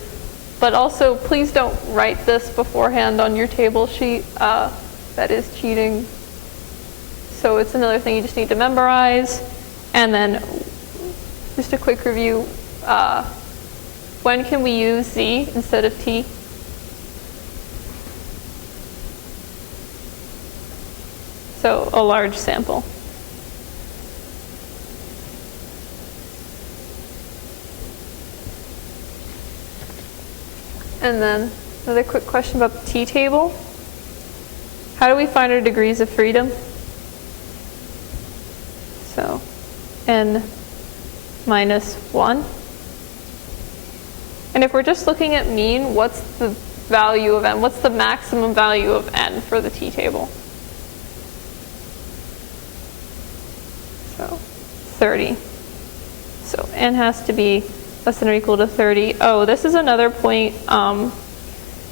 But also, please don't write this beforehand on your table sheet. That is cheating. So it's another thing you just need to memorize. And then just a quick review. When can we use z instead of t? So a large sample. And then another quick question about the t-table. How do we find our degrees of freedom? So n minus 1. And if we're just looking at mean, what's the value of n? What's the maximum value of n for the t-table? So 30. So n has to be less than or equal to 30. Oh, this is another point.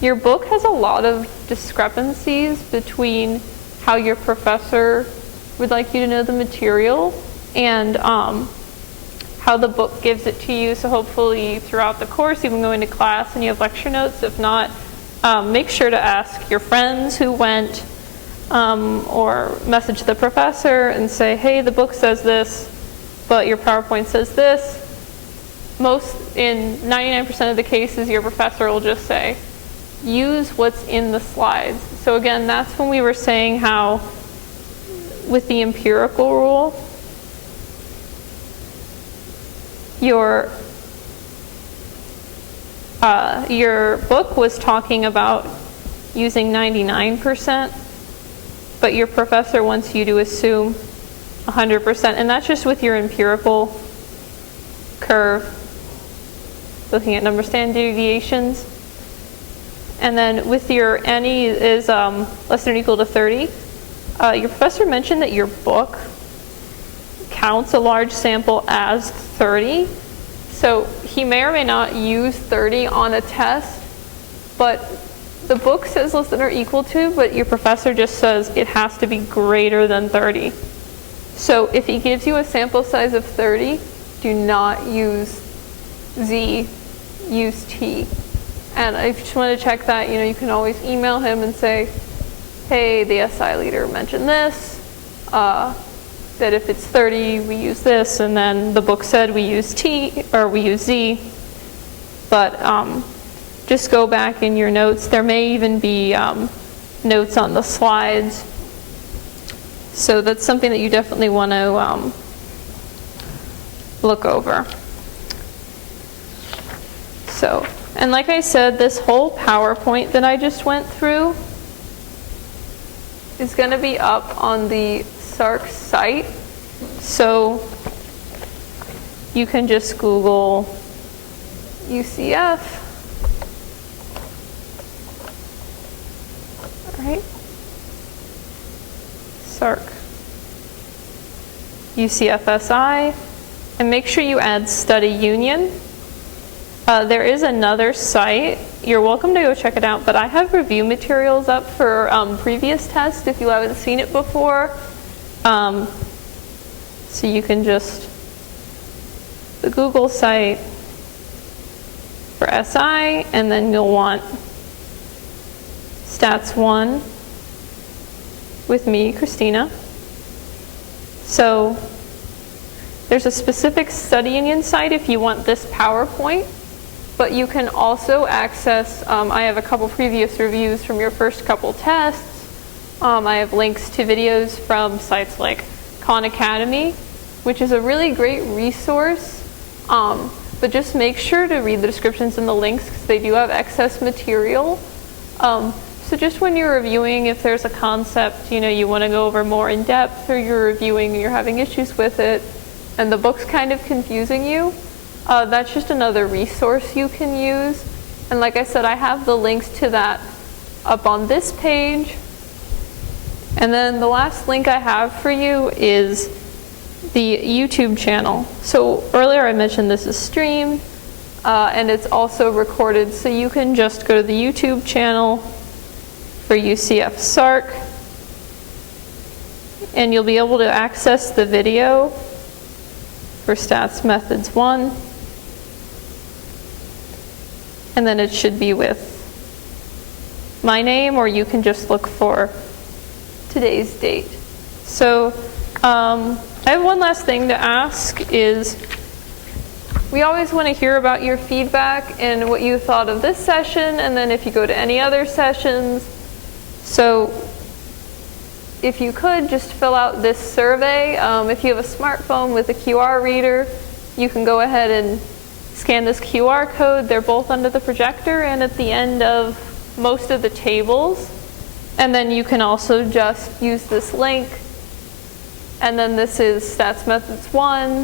Your book has a lot of discrepancies between how your professor would like you to know the material and how the book gives it to you. So hopefully throughout the course, you've been going to class and you have lecture notes. If not, make sure to ask your friends who went or message the professor and say, hey, the book says this, but your PowerPoint says this. In 99% of the cases, your professor will just say, use what's in the slides. So again, that's when we were saying how with the empirical rule, your book was talking about using 99%, but your professor wants you to assume 100%, and that's just with your empirical curve, looking at number standard deviations. And then with your NE is less than or equal to 30, your professor mentioned that your book counts a large sample as 30. So he may or may not use 30 on a test, but the book says less than or equal to, but your professor just says it has to be greater than 30. So if he gives you a sample size of 30, do not use Z, use T. And if you just want to check that, you can always email him and say, hey, the SI leader mentioned this, that if it's 30, we use this, and then the book said we use T, or we use Z. But just go back in your notes. There may even be notes on the slides. So that's something that you definitely want to look over. So, and like I said, this whole PowerPoint that I just went through is going to be up on the SARC site. So you can just Google UCF. All right. SARC. UCFSI. And make sure you add study union. There is another site. You're welcome to go check it out, but I have review materials up for previous tests if you haven't seen it before. So you can just, the Google site for SI, and then you'll want Stats 1 with me, Kristina. So there's a specific study union site if you want this PowerPoint. But you can also access, I have a couple previous reviews from your first couple tests. I have links to videos from sites like Khan Academy, which is a really great resource. But just make sure to read the descriptions and the links because they do have excess material. So just when you're reviewing, if there's a concept, you want to go over more in depth, or you're reviewing and you're having issues with it, and the book's kind of confusing you, that's just another resource you can use. And like I said, I have the links to that up on this page. And then the last link I have for you is the YouTube channel. So earlier I mentioned this is streamed, and it's also recorded. So you can just go to the YouTube channel, for UCF SARC. And you'll be able to access the video for Stats Methods 1. And then it should be with my name, or you can just look for today's date. So I have one last thing to ask is, we always want to hear about your feedback and what you thought of this session, and then if you go to any other sessions. So if you could just fill out this survey. If you have a smartphone with a QR reader, you can go ahead and scan this QR code. They're both under the projector and at the end of most of the tables. And then you can also just use this link. And then this is Stats Methods 1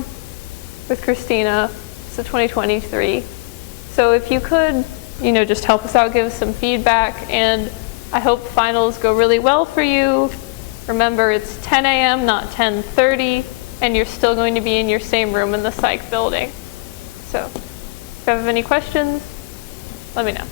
with Kristina. So 2023. So if you could, just help us out, give us some feedback, and I hope finals go really well for you. Remember, it's 10 a.m., not 10:30, and you're still going to be in your same room in the psych building. So if you have any questions, let me know.